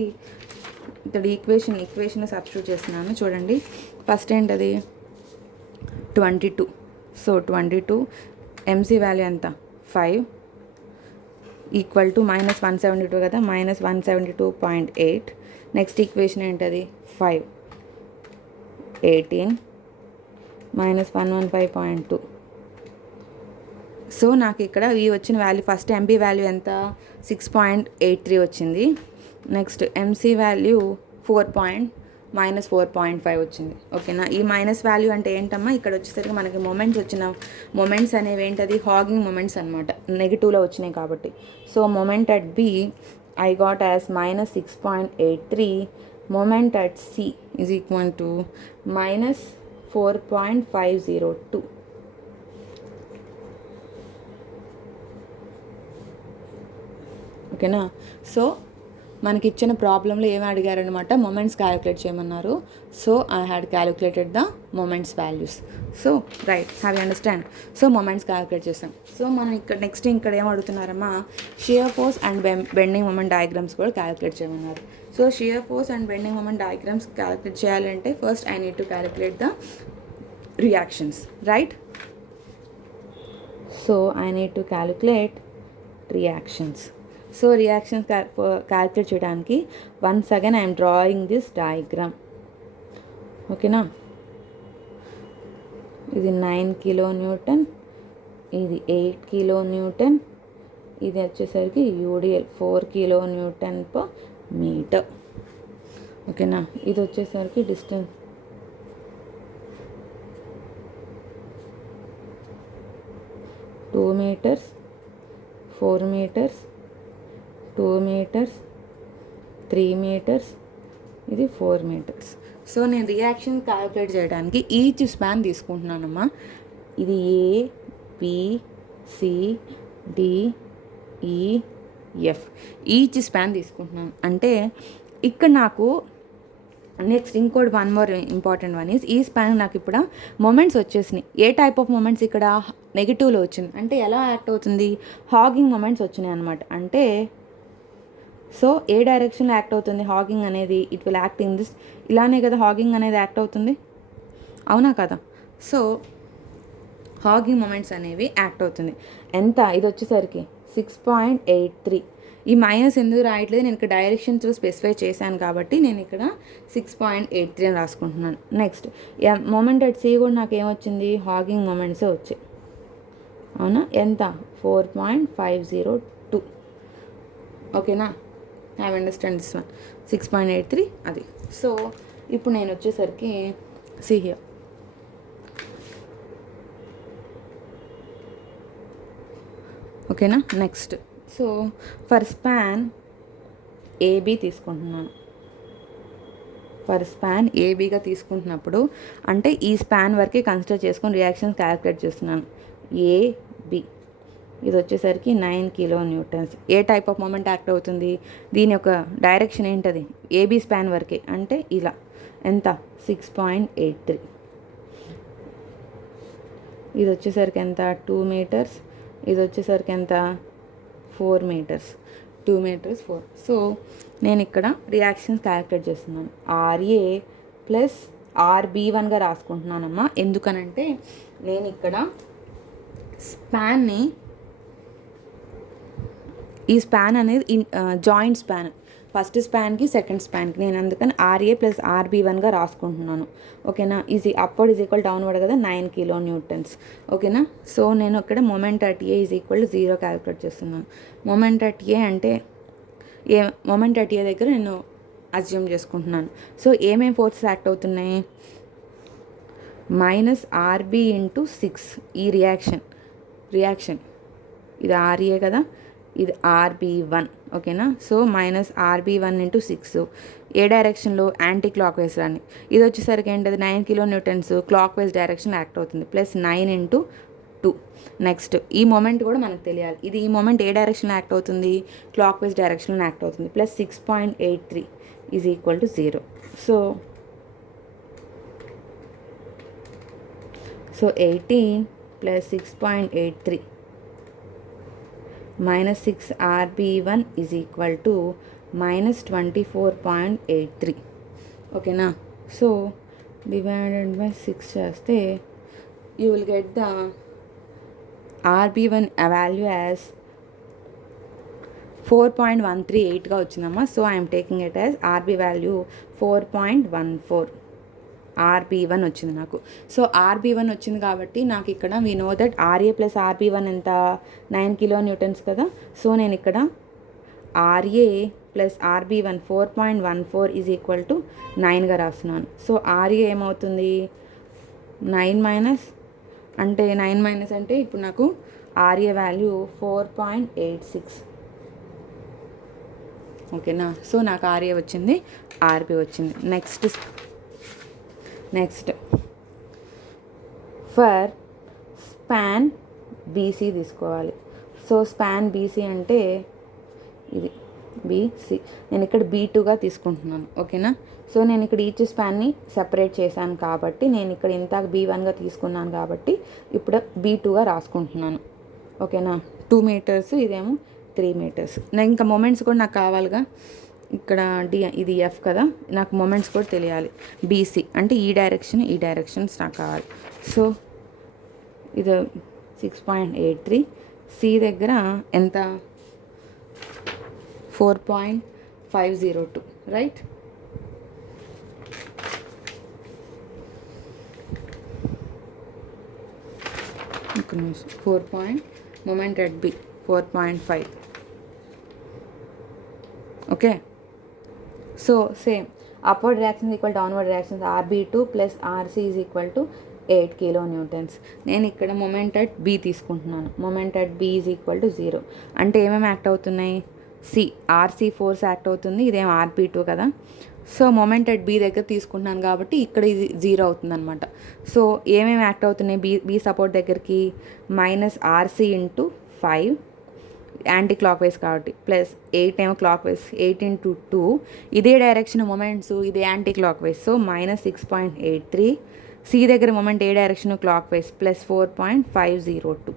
ఇక్కడ ఈక్వేషన్ సబ్స్టిట్యూట్ చేస్తున్నాను. చూడండి, ఫస్ట్ ఏంటది 22. సో 22 MC వాల్యూ ఎంత 5 ఈక్వల్ టు -172 కదా, -172.8. నెక్స్ట్ ఈక్వేషన్ ఏంటది 5 18 -115.2. సో నాకు ఇక్కడ ఈ వచ్చిన వాల్యూ, ఫస్ట్ MB వాల్యూ ఎంత 6.83 వచ్చింది. నెక్స్ట్ MC వాల్యూ -4.5 వచ్చింది. ఓకేనా. ఈ మైనస్ వాల్యూ అంటే ఏంటమ్మా, ఇక్కడ వచ్చేసరికి మనకి మొమెంట్స్ అనేవి ఏంటది హాగింగ్ మొమెంట్స్ అనమాట, నెగిటివ్లో వచ్చినాయి కాబట్టి. So moment at B I got as -6.83. Moment at C is equal to -4.502. ఓకేనా. సో మనకి ఇచ్చిన ప్రాబ్లంలో ఏమి అడిగారనమాట, మొమెంట్స్ క్యాలిక్యులేట్ చేయమన్నారు. So I had calculated the moments values. So right, have you understand. So moments calculate చేసాం. So మనం ఇక్కడ నెక్స్ట్ ఇక్కడ ఏం అడుగుతున్నారమ్మా, shear force and bending moment diagrams కూడా క్యాలిక్యులేట్ చేయమన్నారు. So shear force and bending moment diagrams calculate చేయాలంటే first I need to calculate the reactions, right. So I need to calculate reactions. So reactions calculate చేయడానికి once again I'm drawing this diagram. ఓకేనా. ఇది 9 kN, ఇది 8 kN, ఇది వచ్చేసరికి UDL 4 kN/m. ఓకేనా. ఇది వచ్చేసరికి distance 2 meters, 4 meters, 2 meters, 3 meters, ఇది 4 meters. సో నేను రియాక్షన్ క్యాలిక్యులేట్ చేయడానికి ఈచ్ స్పాన్ తీసుకుంటున్నానమ్మా. ఇది ఏ, బి, సి, డి, ఈ, ఎఫ్, ఈచ్ స్పాన్ తీసుకుంటున్నాను. అంటే ఇక్కడ నాకు నెక్స్ట్ ఇంకోటి one more important one is ఈ స్పాన్ నాకు ఇప్పుడు మొమెంట్స్ వచ్చేసినాయి. ఏ టైప్ ఆఫ్ మొమెంట్స్ ఇక్కడ నెగిటివ్లో వచ్చింది అంటే ఎలా యాక్ట్ అవుతుంది, హాగింగ్ మొమెంట్స్ వచ్చినాయి అనమాట. అంటే సో ఏ డైరెక్షన్లో యాక్ట్ అవుతుంది హాగింగ్ అనేది, it will act in this, ఇలానే కదా హాగింగ్ అనేది యాక్ట్ అవుతుంది, అవునా కదా. సో హాగింగ్ మొమెంట్స్ అనేవి యాక్ట్ అవుతుంది. ఎంత ఇది వచ్చేసరికి 6.83. ఈ మైనస్ ఎందుకు రాయట్లేదు, నేను ఇక్కడ డైరెక్షన్స్ స్పెసిఫై చేశాను కాబట్టి నేను ఇక్కడ 6.83 అని రాసుకుంటున్నాను. నెక్స్ట్ మొమెంట్ అట్ సి కూడా నాకు ఏమొచ్చింది, హాగింగ్ మొమెంట్సే వచ్చాయి, అవునా. ఎంత 4.502. ఓకేనా, హ్యావ్ అండర్స్టాండ్ దిస్ వన్. 6.83 అది. సో ఇప్పుడు నేను వచ్చేసరికి సి హియర్, ఓకేనా. Next so for span AB తీసుకుంటున్నాను. ఫర్ స్పాన్ ఏబీగా తీసుకుంటున్నప్పుడు అంటే ఈ స్పాన్ వరకే కన్సిడర్ చేసుకొని రియాక్షన్స్ క్యాలిక్యులేట్ చేస్తున్నాను. ఏబి ఇది వచ్చేసరికి 9 kN. ఏ టైప్ ఆఫ్ మూమెంట్ యాక్ట్ అవుతుంది, దీని యొక్క డైరెక్షన్ ఏంటది, ఏబీ స్పాన్ వరకే అంటే ఇలా. ఎంత 6.83. ఇది వచ్చేసరికి ఎంత 2 meters, ఇది వచ్చేసరికి ఎంత 4 meters, 2 meters 4. సో నేను ఇక్కడ రియాక్షన్స్ క్యాలిక్యులేట్ చేస్తున్నాను. ఆర్ఏ ప్లస్ ఆర్బీ1గా రాసుకుంటున్నానమ్మా. ఎందుకనంటే నేను ఇక్కడ స్పాన్ని, ఈ స్పాన్ అనేది జాయింట్ స్పాన్, ఫస్ట్ స్పాన్కి సెకండ్ స్పాన్కి, నేను అందుకని ఆర్ఏ ప్లస్ ఆర్బీ1గా రాసుకుంటున్నాను. ఓకేనా. Easy upward is equal downward కదా 9 kN. ఓకేనా. సో నేను ఇక్కడ moment at A is equal 0 calculate చేస్తున్నాను. మొమెంట్ అట్ ఏ అంటే మొమెంట్ అట్ ఏ దగ్గర నేను అజ్యూమ్ చేసుకుంటున్నాను. సో ఏమేమి ఫోర్సెస్ యాక్ట్ అవుతున్నాయి, -RB/6 ఈ రియాక్షన్ ఇది ఆర్ఏ కదా, ఇది RB1. ఓకేనా. సో -RB1/6 ఏ డైరెక్షన్లో, యాంటీ క్లాక్ వైజ్ రాని. ఇది వచ్చేసరికి ఏంటది 9 kN clock wise direction act అవుతుంది, ప్లస్ 9/2. నెక్స్ట్ ఈ మూమెంట్ కూడా మనకు తెలియాలి, ఇది ఈ మూమెంట్ ఏ డైరెక్షన్లో యాక్ట్ అవుతుంది, క్లాక్ వైజ్ డైరెక్షన్లో యాక్ట్ అవుతుంది, plus 6.83 is equal to 0. So 18 plus 6.83 -6 RB1 is equal to -24.83. ఓకేనా. సో డివైడెడ్ బై 6 చేస్తే you will get the RB1 value as 4.138గా వచ్చిందమ్మా. So I'm taking it as RB value 4.14. RB1 వచ్చింది నాకు. So RB1 వచ్చింది కాబట్టి నాకు ఇక్కడ we know that RA plus RB1 ఎంత 9 kN కదా. సో నేను ఇక్కడ RA plus RB1 4.14 is equal to 9గా రాస్తున్నాను. సో RA ఏమవుతుంది 9 అంటే 9 అంటే ఇప్పుడు నాకు RA వాల్యూ 4.86. ఓకేనా. సో నాకు RA వచ్చింది, RB వచ్చింది. నెక్స్ట్ ఫర్ స్పాన్ బీసీ తీసుకోవాలి. సో స్పాన్ బీసీ అంటే ఇది బీసీ, నేను ఇక్కడ B2గా తీసుకుంటున్నాను. ఓకేనా. సో నేను ఇక్కడ ఈచ్ స్పాన్ని సెపరేట్ చేశాను కాబట్టి, నేను ఇక్కడ ఇంతకు B1గా తీసుకున్నాను కాబట్టి ఇప్పుడు B2గా రాసుకుంటున్నాను. ఓకేనా. 2 meters, ఇదేమో 3 meters. నేను ఇంకా మొమెంట్స్ కూడా నాకు కావాలిగా, ఇక్కడ ఇది ఎఫ్ కదా, నాకు మొమెంట్స్ కూడా తెలియాలి. బీసీ అంటే ఈ డైరెక్షన్స్ నాకు కావాలి. సో ఇది 6.83, సి దగ్గర ఎంత 4.502, right. Moment at B 4.5. Okay. So same upward reactions equal downward reactions, RB2 plus RC is equal to 8 kilonewtons. నేను ఇక్కడ మొమెంట్ అట్ బి తీసుకుంటున్నాను. Moment at B is equal to 0. అంటే ఏమేమి act అవుతున్నాయి? RC force act అవుతుంది, ఇదేం ఆర్పీ2 కదా. So moment at B దగ్గర తీసుకుంటున్నాను కాబట్టి ఇక్కడ ఇది 0 అవుతుంది అనమాట. సో ఏమేమి యాక్ట్ అవుతున్నాయి బి సపోర్ట్ దగ్గరికి? -RC × 5 యాంటీ క్లాక్ వైజ్ కాబట్టి, ప్లస్ 8 ఏమో క్లాక్ వైజ్, 8 × 2 ఇదే డైరెక్షన్ మొమెంట్స్, ఇది anticlockwise. So -6.83. C దగ్గర మొమెంట్ ఏ direction? Clockwise, plus 4.502.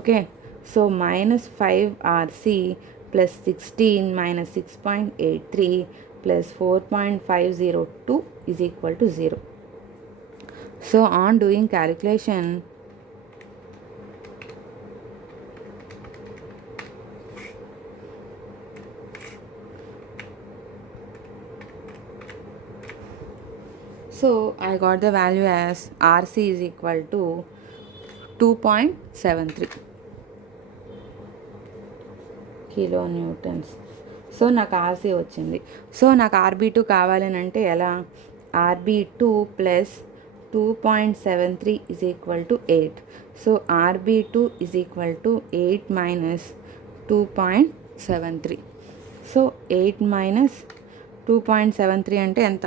Okay, so -5RC plus 16 -6.83 plus 4.502 is equal to 0. So on doing calculation, so I got the value as RC is equal to 2.73 kilo newtons. So నాకు R C వచ్చింది. So నాకు R B two కావాలని అంటే ఎలా? R B two plus 2.73 is equal to 8. So R B two is equal to 8 minus 2.73. So 8 minus 2.73 అంటే ఎంత?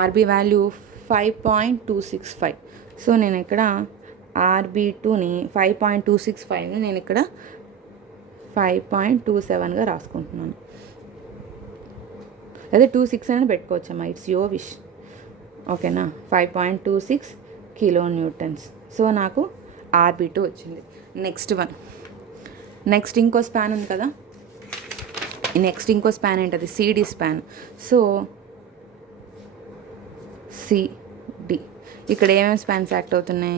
RB value 5.265. So నేను ఇక్కడ ఆర్బీ2ని 5.265ని నేను ఇక్కడ 5.27గా రాసుకుంటున్నాను. అదే 26 అని పెట్టుకోవచ్చమ్మా, ఇట్స్ యువర్ విష్. ఓకేనా, 5.26 కిలో న్యూటన్స్. సో నాకు ఆర్బీ2 వచ్చింది. నెక్స్ట్ ఇంకో స్పాన్ ఉంది కదా, ఇంకో స్పాన్ ఏంటది? CD span. సో సిడి ఇక్కడ ఏమేమి స్పాన్స్ యాక్ట్ అవుతున్నాయి?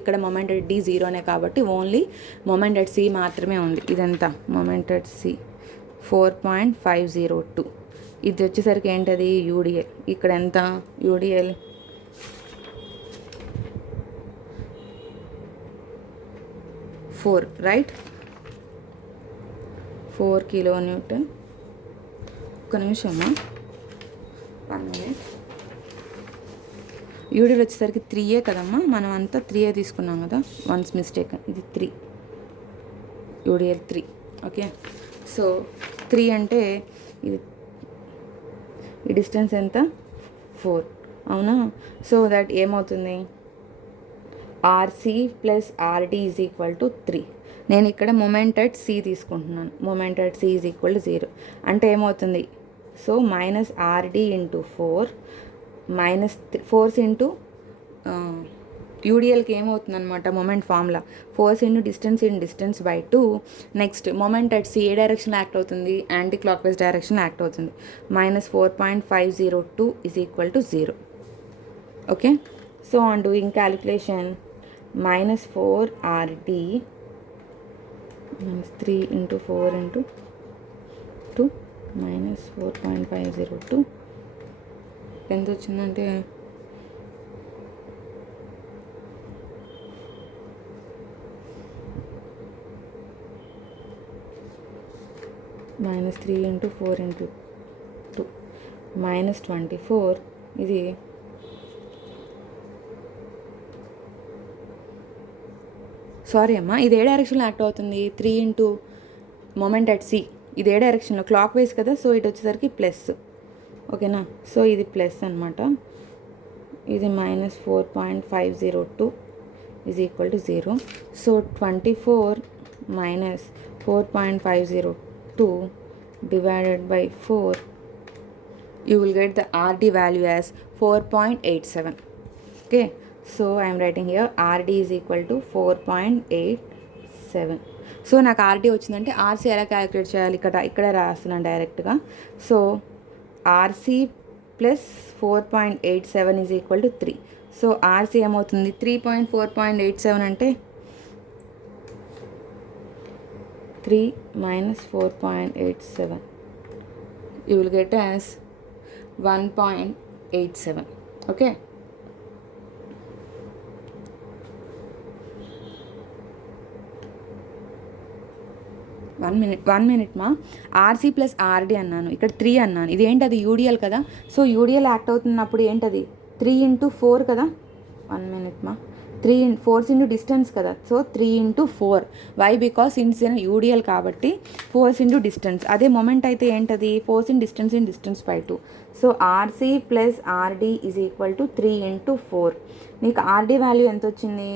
ఇక్కడ మొమెంట్ అట్ డి 0నే కాబట్టి ఓన్లీ మొమెంట్ అట్ సి మాత్రమే ఉంది. ఇదంతా మొమెంట్ అట్ సి 4.502. ఇది వచ్చేసరికి ఏంటది? యూడిఎల్. ఇక్కడ ఎంత యూడిఎల్? 4, రైట్? 4 kilo Newton. ఒక నిమిషమా, 1 మినిట్. యూడిఎల్ వచ్చేసరికి 3 కదమ్మా, మనం అంతా 3 తీసుకున్నాం కదా, వన్స్ మిస్టేక్. ఇది 3, యూడిఎల్ 3. ఓకే, సో 3 అంటే ఇది ఈ డిస్టెన్స్ ఎంత? 4, అవునా? సో దట్ ఏమవుతుంది? RC plus RD is equal to 3. నేను ఇక్కడ మొమెంట్ అట్ సి తీసుకుంటున్నాను. Moment at C is equal to 0 అంటే ఏమవుతుంది? సో -RD × 4 ఫోర్స్ ఇంటూ యూడిఎల్కి ఏమవుతుంది అనమాట moment formula, force into distance by 2. Next moment at C ఏ డైరెక్షన్ యాక్ట్ అవుతుంది? Anticlockwise direction act అవుతుంది. -4.502 is equal to 0. Okay, so on doing calculation, -4RD -3 × 4 × 2 -4.502 ఎంత వచ్చిందంటే -3 × 4 × 2 -24. ఇది సారీ అమ్మా, ఇది ఏ డైరెక్షన్లో యాక్ట్ అవుతుంది? 3 × మొమెంట్ అట్ సి, ఇది ఏ డైరెక్షన్లో? క్లాక్ వైజ్ కదా, సో ఇటు వచ్చేసరికి ప్లస్. ఓకేనా, సో ఇది ప్లస్ అనమాట. ఇది -4.502 is equal to 0. So 24 - 4.502 divided by 4, you will get the RD value as 4.87. Okay, so I am writing here RD is equal to 4.87. So నాకు ఆర్డీ వచ్చిందంటే RC ఎలా క్యాలిక్యులేట్ చేయాలి? ఇక్కడ రాస్తున్నాను డైరెక్ట్గా. So RC plus 4.87 is equal to 3. So RC ఏమవుతుంది? 4.87 అంటే 3 - 4.87, you will get as 1.87. Okay, one minute మా. ఆర్సీ ప్లస్ ఆర్డీ అన్నాను, ఇక్కడ 3 అన్నాను. ఇదేంటి? అది యూడిఎల్ కదా. సో యూడిఎల్ యాక్ట్ అవుతున్నప్పుడు ఏంటది? 3 × 4 కదా. 1 minute మా 4 into distance కదా, సో 3 into 4. వై బికాస్ ఇన్స్ యూడిఎల్ కాబట్టి 4 into distance. అదే మొమెంట్ అయితే ఏంటది, 4 in distance by 2. So RC plus RD is equal to 3 into 4. నీకు ఆర్డి వాల్యూ ఎంత వచ్చింది,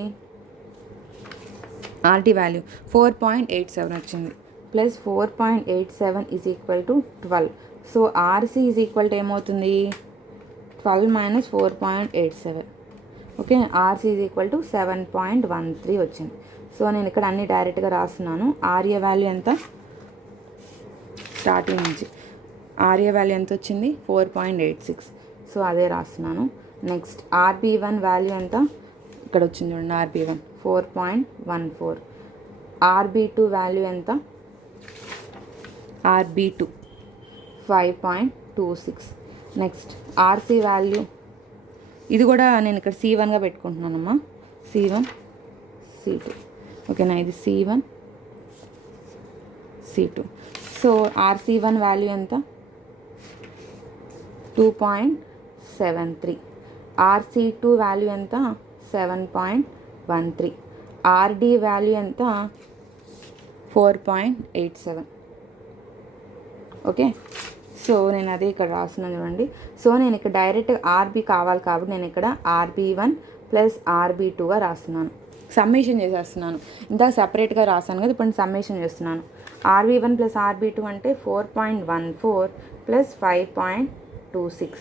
ఆర్డి వాల్యూ 4.87 వచ్చింది, plus 4.87 is equal to 12. So RC is equal to ఏమవుతుంది, 12 minus 4.87. Okay, RC is equal to 7.13 వచ్చింది. So నేను ఇక్కడ అన్ని డైరెక్ట్గా రాస్తున్నాను. ఆర్ఏ వాల్యూ ఎంత, స్టార్టింగ్ నుంచి ఆర్ఏ వాల్యూ ఎంత వచ్చింది, 4.86. సో అదే రాస్తున్నాను. నెక్స్ట్ ఆర్బీ1 వాల్యూ ఎంత, ఇక్కడ వచ్చింది చూడండి, ఆర్బీ1 4.14. ఆర్బీ2 వాల్యూ ఎంత, ఆర్బీ2 5.26. నెక్స్ట్ ఆర్సీ వాల్యూ, ఇది కూడా నేను ఇక్కడ C1గా పెట్టుకుంటున్నానమ్మా, C1 C2. ఓకేనా, ఇది C1 C2. So RC1 value ఎంత, 2.73. RC2 వాల్యూ ఎంత, 7.13. RD వాల్యూ ఎంత, 4.87. ఓకే, సో నేను అదే ఇక్కడ రాస్తున్నాను చూడండి. సో నేను ఇక్కడ డైరెక్ట్ ఆర్బీ కావాలి కాబట్టి నేను ఇక్కడ RB1 ప్లస్ RB2గా రాస్తున్నాను, సమ్మేషన్ చేసేస్తున్నాను. ఇంత సపరేట్గా రాస్తాను కదా, ఇప్పుడు సమ్మేషన్ చేస్తున్నాను. RB1 ప్లస్ RB2 అంటే 4.14 ప్లస్ 5.26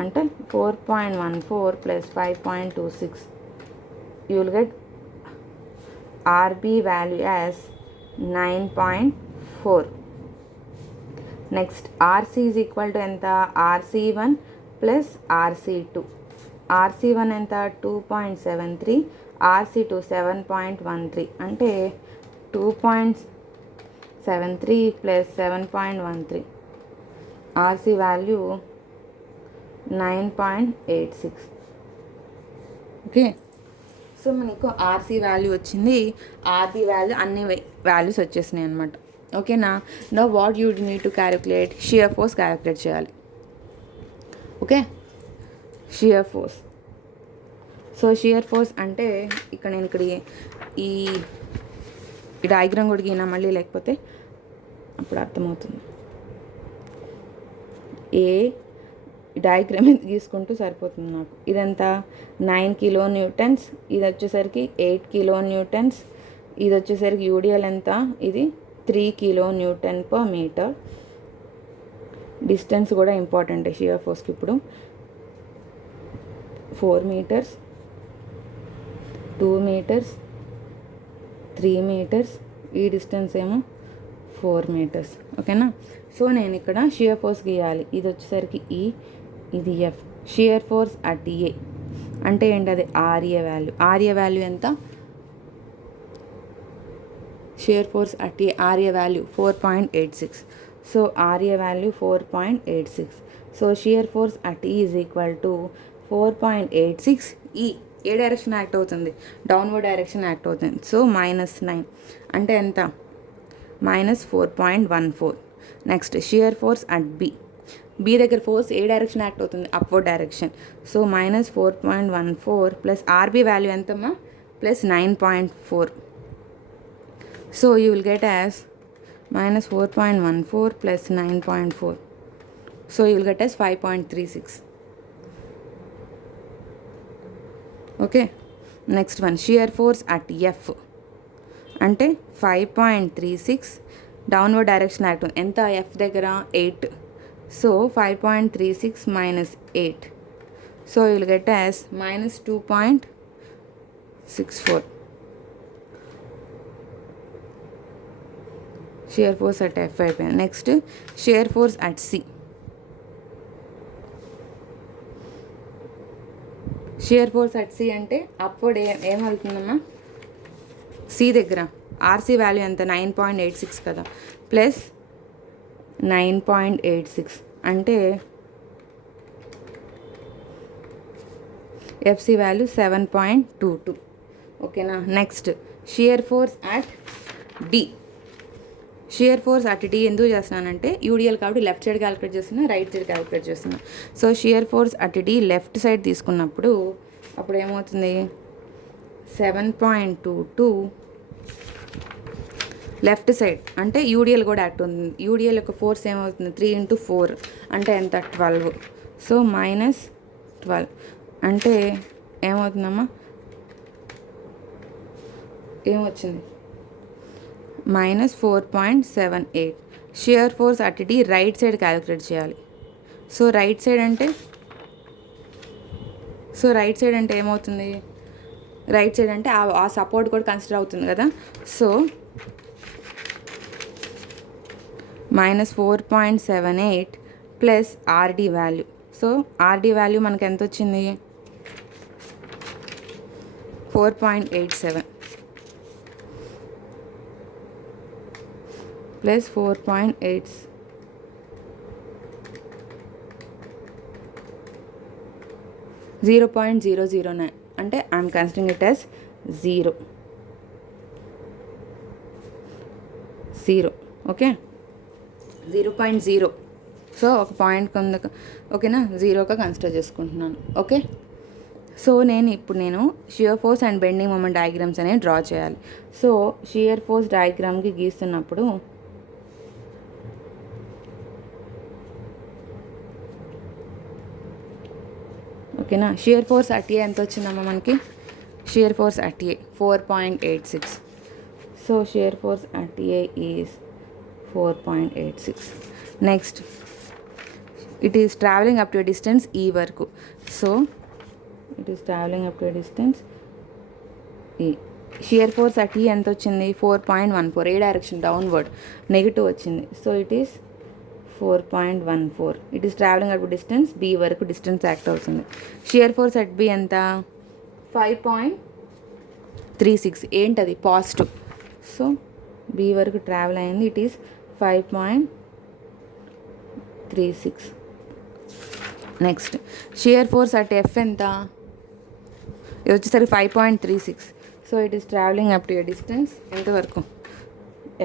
అంటే 4.14 plus 5.26. You will get RB value as 9.4. Next RC is equal to ఎంత, RC1 ప్లస్ RC2. RC1 ఎంత, 2.73, RC2 7.13 అంటే 2.73 ప్లస్ 7.13. RC value 9.86. ఓకే, సో మనకు ఆర్సీ వాల్యూ వచ్చింది, ఆర్బీ వాల్యూ, అన్ని వాల్యూస్ వచ్చేసినాయి అనమాట. ఓకేనా, no what you need to calculate, shear force calculate చేయాలి. Okay, shear force. So shear force అంటే ఇక్కడ నేను ఇక్కడ ఈ డయాగ్రామ్ కూడా గీనా మళ్ళీ, లేకపోతే అప్పుడు అర్థమవుతుంది. ఏ డయాగ్రామ్ గీసుకుంటూ సరిపోతుంది నాకు. ఇదంతా 9 kN, ఇది వచ్చేసరికి 8 kN, ఇది వచ్చేసరికి యూడిఎల్ ఎంత, ఇది 3 kN/m. డిస్టెన్స్ కూడా ఇంపార్టెంట్ షియర్ ఫోర్స్కి. ఇప్పుడు 4 meters, 2 meters, 3 meters, ఈ డిస్టెన్స్ ఏమో 4 meters. ఓకేనా, సో నేను ఇక్కడ షియర్ ఫోర్స్ గీయాలి. ఇది వచ్చేసరికి ఈ, ఇది F. Shear force at A అంటే ఏంటి, అది ఆర్ఏ వాల్యూ. ఆర్ఏ వాల్యూ ఎంత, shear force at A RA value 4.86. So RA value 4.86. So shear force at E is equal to 4.86. ఈ ఏ డైరెక్షన్ యాక్ట్ అవుతుంది, డౌన్వర్డ్ డైరెక్షన్ యాక్ట్ అవుతుంది. So -9 అంటే ఎంత, -4.14. Next shear force at B, B దగ్గర force ఏ direction act అవుతుంది, upward direction. So -4.14 plus RB value ఎంతమ్మా, plus 9.4. So you will get as -4.14 plus 9.4. So you will get as 5.36. Okay, next one shear force at F అంటే 5.36, downward direction act ఎంత, F దగ్గర 8. So 5.36 minus 8. So you will get as -2.64. Shear force at F అయిపోయింది. Next shear force at C. Shear force at C అంటే upward ఏమవుతుందమ్మా, C దగ్గర RC value ఎంత, 9.86 కదా, plus 9.86 అంటే ఎఫ్సి వాల్యూ 7.22. ఓకేనా, next shear force at D. Shear force at D ఎందుకు చేస్తున్నానంటే యూడిఎల్ కాబట్టి లెఫ్ట్ సైడ్ క్యాలిక్యులేట్ చేస్తున్నా, రైట్ సైడ్ క్యాలిక్యులేట్ చేస్తున్నా. So shear force at D left side తీసుకున్నప్పుడు అప్పుడు ఏమవుతుంది 7.22 లెఫ్ట్ సైడ్ అంటే యూడిఎల్ కూడా యాక్ట్ ఉంది. యూడిఎల్ యొక్క ఫోర్స్ ఏమవుతుంది 3 × 4 అంటే ఎంత 12. సో -12 అంటే ఏమవుతుందమ్మా, ఏమొచ్చింది -4.78. Shear force at D right side calculate చేయాలి. సో రైట్ సైడ్ అంటే ఏమవుతుంది, రైట్ సైడ్ అంటే ఆ సపోర్ట్ కూడా కన్సిడర్ అవుతుంది కదా. So -4.78 plus RD value. So RD value మనకి ఎంత వచ్చింది 4.87 ప్లస్ 4.8 0.009 అంటే I'm considering it as 0. Okay 0.0. సో ఒక పాయింట్ కింద ఓకేనా, 0గా కన్సిడర్ చేసుకుంటున్నాను. ఓకే, సో నేను shear force and bending moment diagrams అనేవి డ్రా చేయాలి. సో షియర్ ఫోర్స్ డయాగ్రామ్కి గీస్తున్నప్పుడు ఓకేనా, షియర్ ఫోర్స్ అట్ ఏ ఎంత వచ్చిందమ్మా మనకి, shear force at A 4.86. So shear force at A is 4.86. Next it is travelling up to a distance E వరకు. So it is travelling up to a distance E. Shear force at E ఎంత వచ్చింది 4.14. ఏ direction downward negative వచ్చింది. So it is 4.14. It is travelling up to distance B వరకు distance act అవుతుంది. Shear force at B ఎంత 5.36. ఏంటది positive. So B వరకు travel అయింది. It is 5.36. Next shear force at F ఎంత, ఇది వచ్చేసరికి 5.36. So it is travelling up to a distance ఎంతవరకు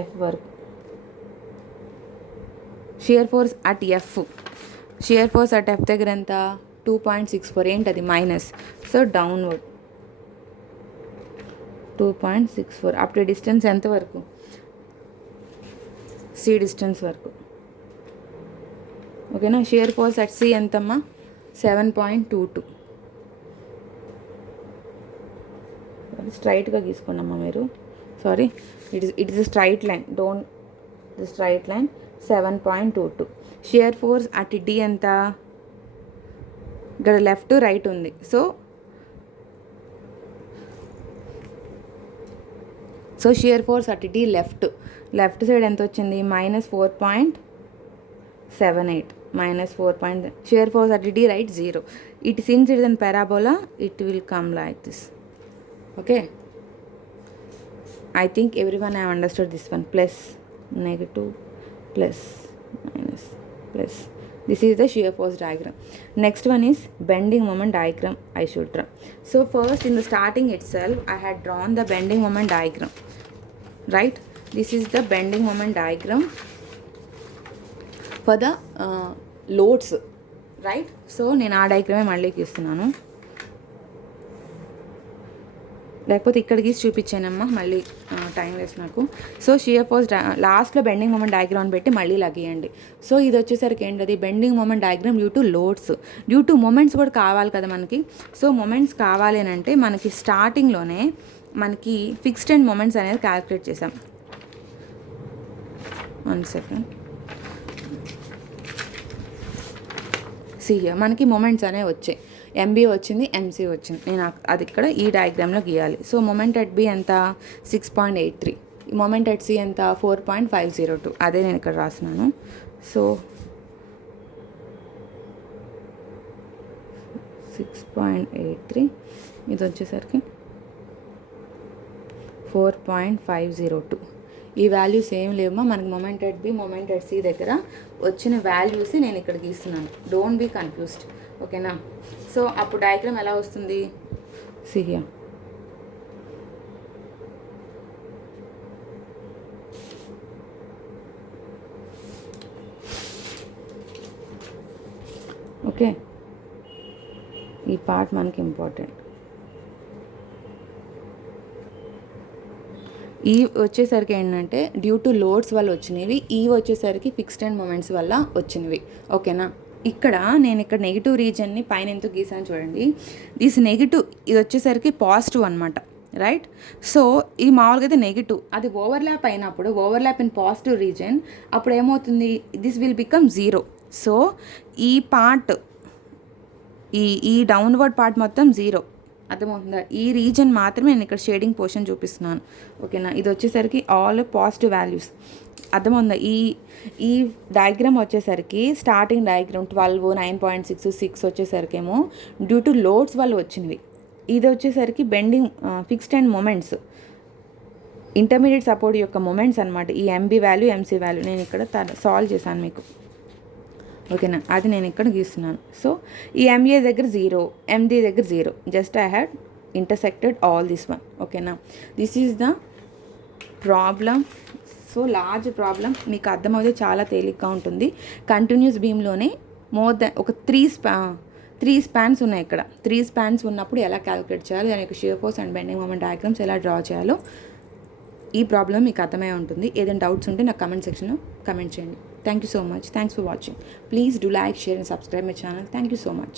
ఎఫ్ వరకు. Shear force at F, shear force at F దగ్గర ఎంత 2.64. ఏంటది minus. So downward 2.64 up to distance ఎంతవరకు సి డిస్టెన్స్ వరకు. ఓకేనా, షియర్ ఫోర్స్ అట్ సి ఎంతమ్మా 7.22. స్ట్రైట్గా గీసుకోండమ్మా మీరు, sorry it is straight line, don't straight line. 7.22. Shear force at D ఎంత, ఇక్కడ లెఫ్ట్ రైట్ ఉంది. So shear force at D left side ఎంత వచ్చింది -4.78. -4. Shear force at D right 0. Since it is an parabola it will come like this. Okay, I think everyone have understood this one. Plus, negative, plus, minus, plus. This is the shear force diagram. Next one is bending moment diagram I should draw. So first in the starting itself I had drawn the bending moment diagram. Right? This is the bending moment diagram for the loads. Right? So నేను ఆ డయాగ్రామే మళ్ళీ గీస్తున్నాను, లేకపోతే ఇక్కడ గీసి చూపించానమ్మా, మళ్ళీ time waste నాకు. సో షియర్ ఫోర్స్ లాస్ట్లో బెండింగ్ మూమెంట్ డయాగ్రామ్ పెట్టి మళ్ళీ ఇలా గీయండి. సో ఇది వచ్చేసరికి ఏంటది bending moment diagram due to loads, due to moments కూడా కావాలి కదా మనకి. సో మూమెంట్స్ కావాలి అని అంటే మనకి స్టార్టింగ్లోనే మనకి ఫిక్స్డ్ అండ్ మూమెంట్స్ అనేది క్యాలిక్యులేట్ చేసాం. 1 సెకండ్. సిహియర్ మనకి మూమెంట్స్ అనేవి వచ్చాయి, ఎంబీ వచ్చింది, ఎంసీ వచ్చింది. నేను అది ఇక్కడ ఈ డయాగ్రామ్లో గీయాలి. సో మొమెంట్ అట్ బి ఎంత 6.83, మొమెంట్ అట్ సి ఎంత 4.502. అదే నేను ఇక్కడ రాస్తున్నాను. సో 6.83, ఇది వచ్చేసరికి 4.502. ఈ వాల్యూస్ ఏం లేవమ్మా మనకి moment at B moment at C దగ్గర వచ్చిన వాల్యూస్ నేను ఇక్కడ గీస్తున్నాను. Don't be confused. ఓకేనా, సో అప్పుడు డయాగ్రామ్ ఎలా వస్తుంది, సిహియర్ ఓకే, ఈ పార్ట్ మనకి ఇంపార్టెంట్. ఈ వచ్చేసరికి ఏంటంటే డ్యూ టు లోడ్స్ వల్ల వచ్చినవి, ఈ వచ్చేసరికి ఫిక్స్డ్ అండ్ మూమెంట్స్ వల్ల వచ్చినవి. ఓకేనా. ఇక్కడ నేను ఇక్కడ నెగిటివ్ రీజన్ని పైన ఎందుకు గీసాను చూడండి. దిస్ నెగిటివ్ ఇది వచ్చేసరికి పాజిటివ్ అనమాట, రైట్. సో ఈ మామూలుగా అయితే నెగిటివ్, అది ఓవర్లాప్ అయినప్పుడు, ఓవర్లాప్ ఇన్ పాజిటివ్ రీజన్, అప్పుడు ఏమవుతుంది, this will become zero. So ఈ పార్ట్, ఈ డౌన్వర్డ్ పార్ట్ మొత్తం జీరో. అర్థమవుతుందా. ఈ రీజన్ మాత్రమే నేను ఇక్కడ షేడింగ్ పోర్షన్ చూపిస్తున్నాను. ఓకేనా. ఇది వచ్చేసరికి ఆల్ పాజిటివ్ వాల్యూస్. అర్థమవుతుందా. ఈ డయాగ్రామ్ వచ్చేసరికి స్టార్టింగ్ డయాగ్రామ్ 12, 9.6, 6 వచ్చేసరికి ఏమో డ్యూ టు లోడ్స్ వల్ల వచ్చినవి. ఇది వచ్చేసరికి bending fixed and moments, intermediate support యొక్క మూమెంట్స్ అనమాట. ఈ ఎంబీ వాల్యూ, ఎంసీ వాల్యూ నేను ఇక్కడ సాల్వ్ చేశాను మీకు. ఓకేనా. అది నేను ఇక్కడ గీస్తున్నాను. సో ఈ ఎంఏ దగ్గర 0, ఎండి దగ్గర 0, just I had intersected all this one. ఓకేనా. This is the problem. So large problem, మీకు అర్థమవుతే చాలా తేలిగ్గా ఉంటుంది. కంటిన్యూస్ బీమ్లోనే మోర్ దెన్ ఒక 3 స్పాన్స్ ఉన్నాయి ఇక్కడ. 3 స్పాన్స్ ఉన్నప్పుడు ఎలా క్యాలిక్యులేట్ చేయాలి, దాని యొక్క shear force and bending moment diagrams ఎలా డ్రా చేయాలో ఈ ప్రాబ్లం మీకు అర్థమై ఉంటుంది. ఏదైనా డౌట్స్ ఉంటే నాకు కమెంట్ సెక్షన్లో కమెంట్ చేయండి. Thank you so much. Thanks for watching. Please do like, share and subscribe my channel. Thank you so much.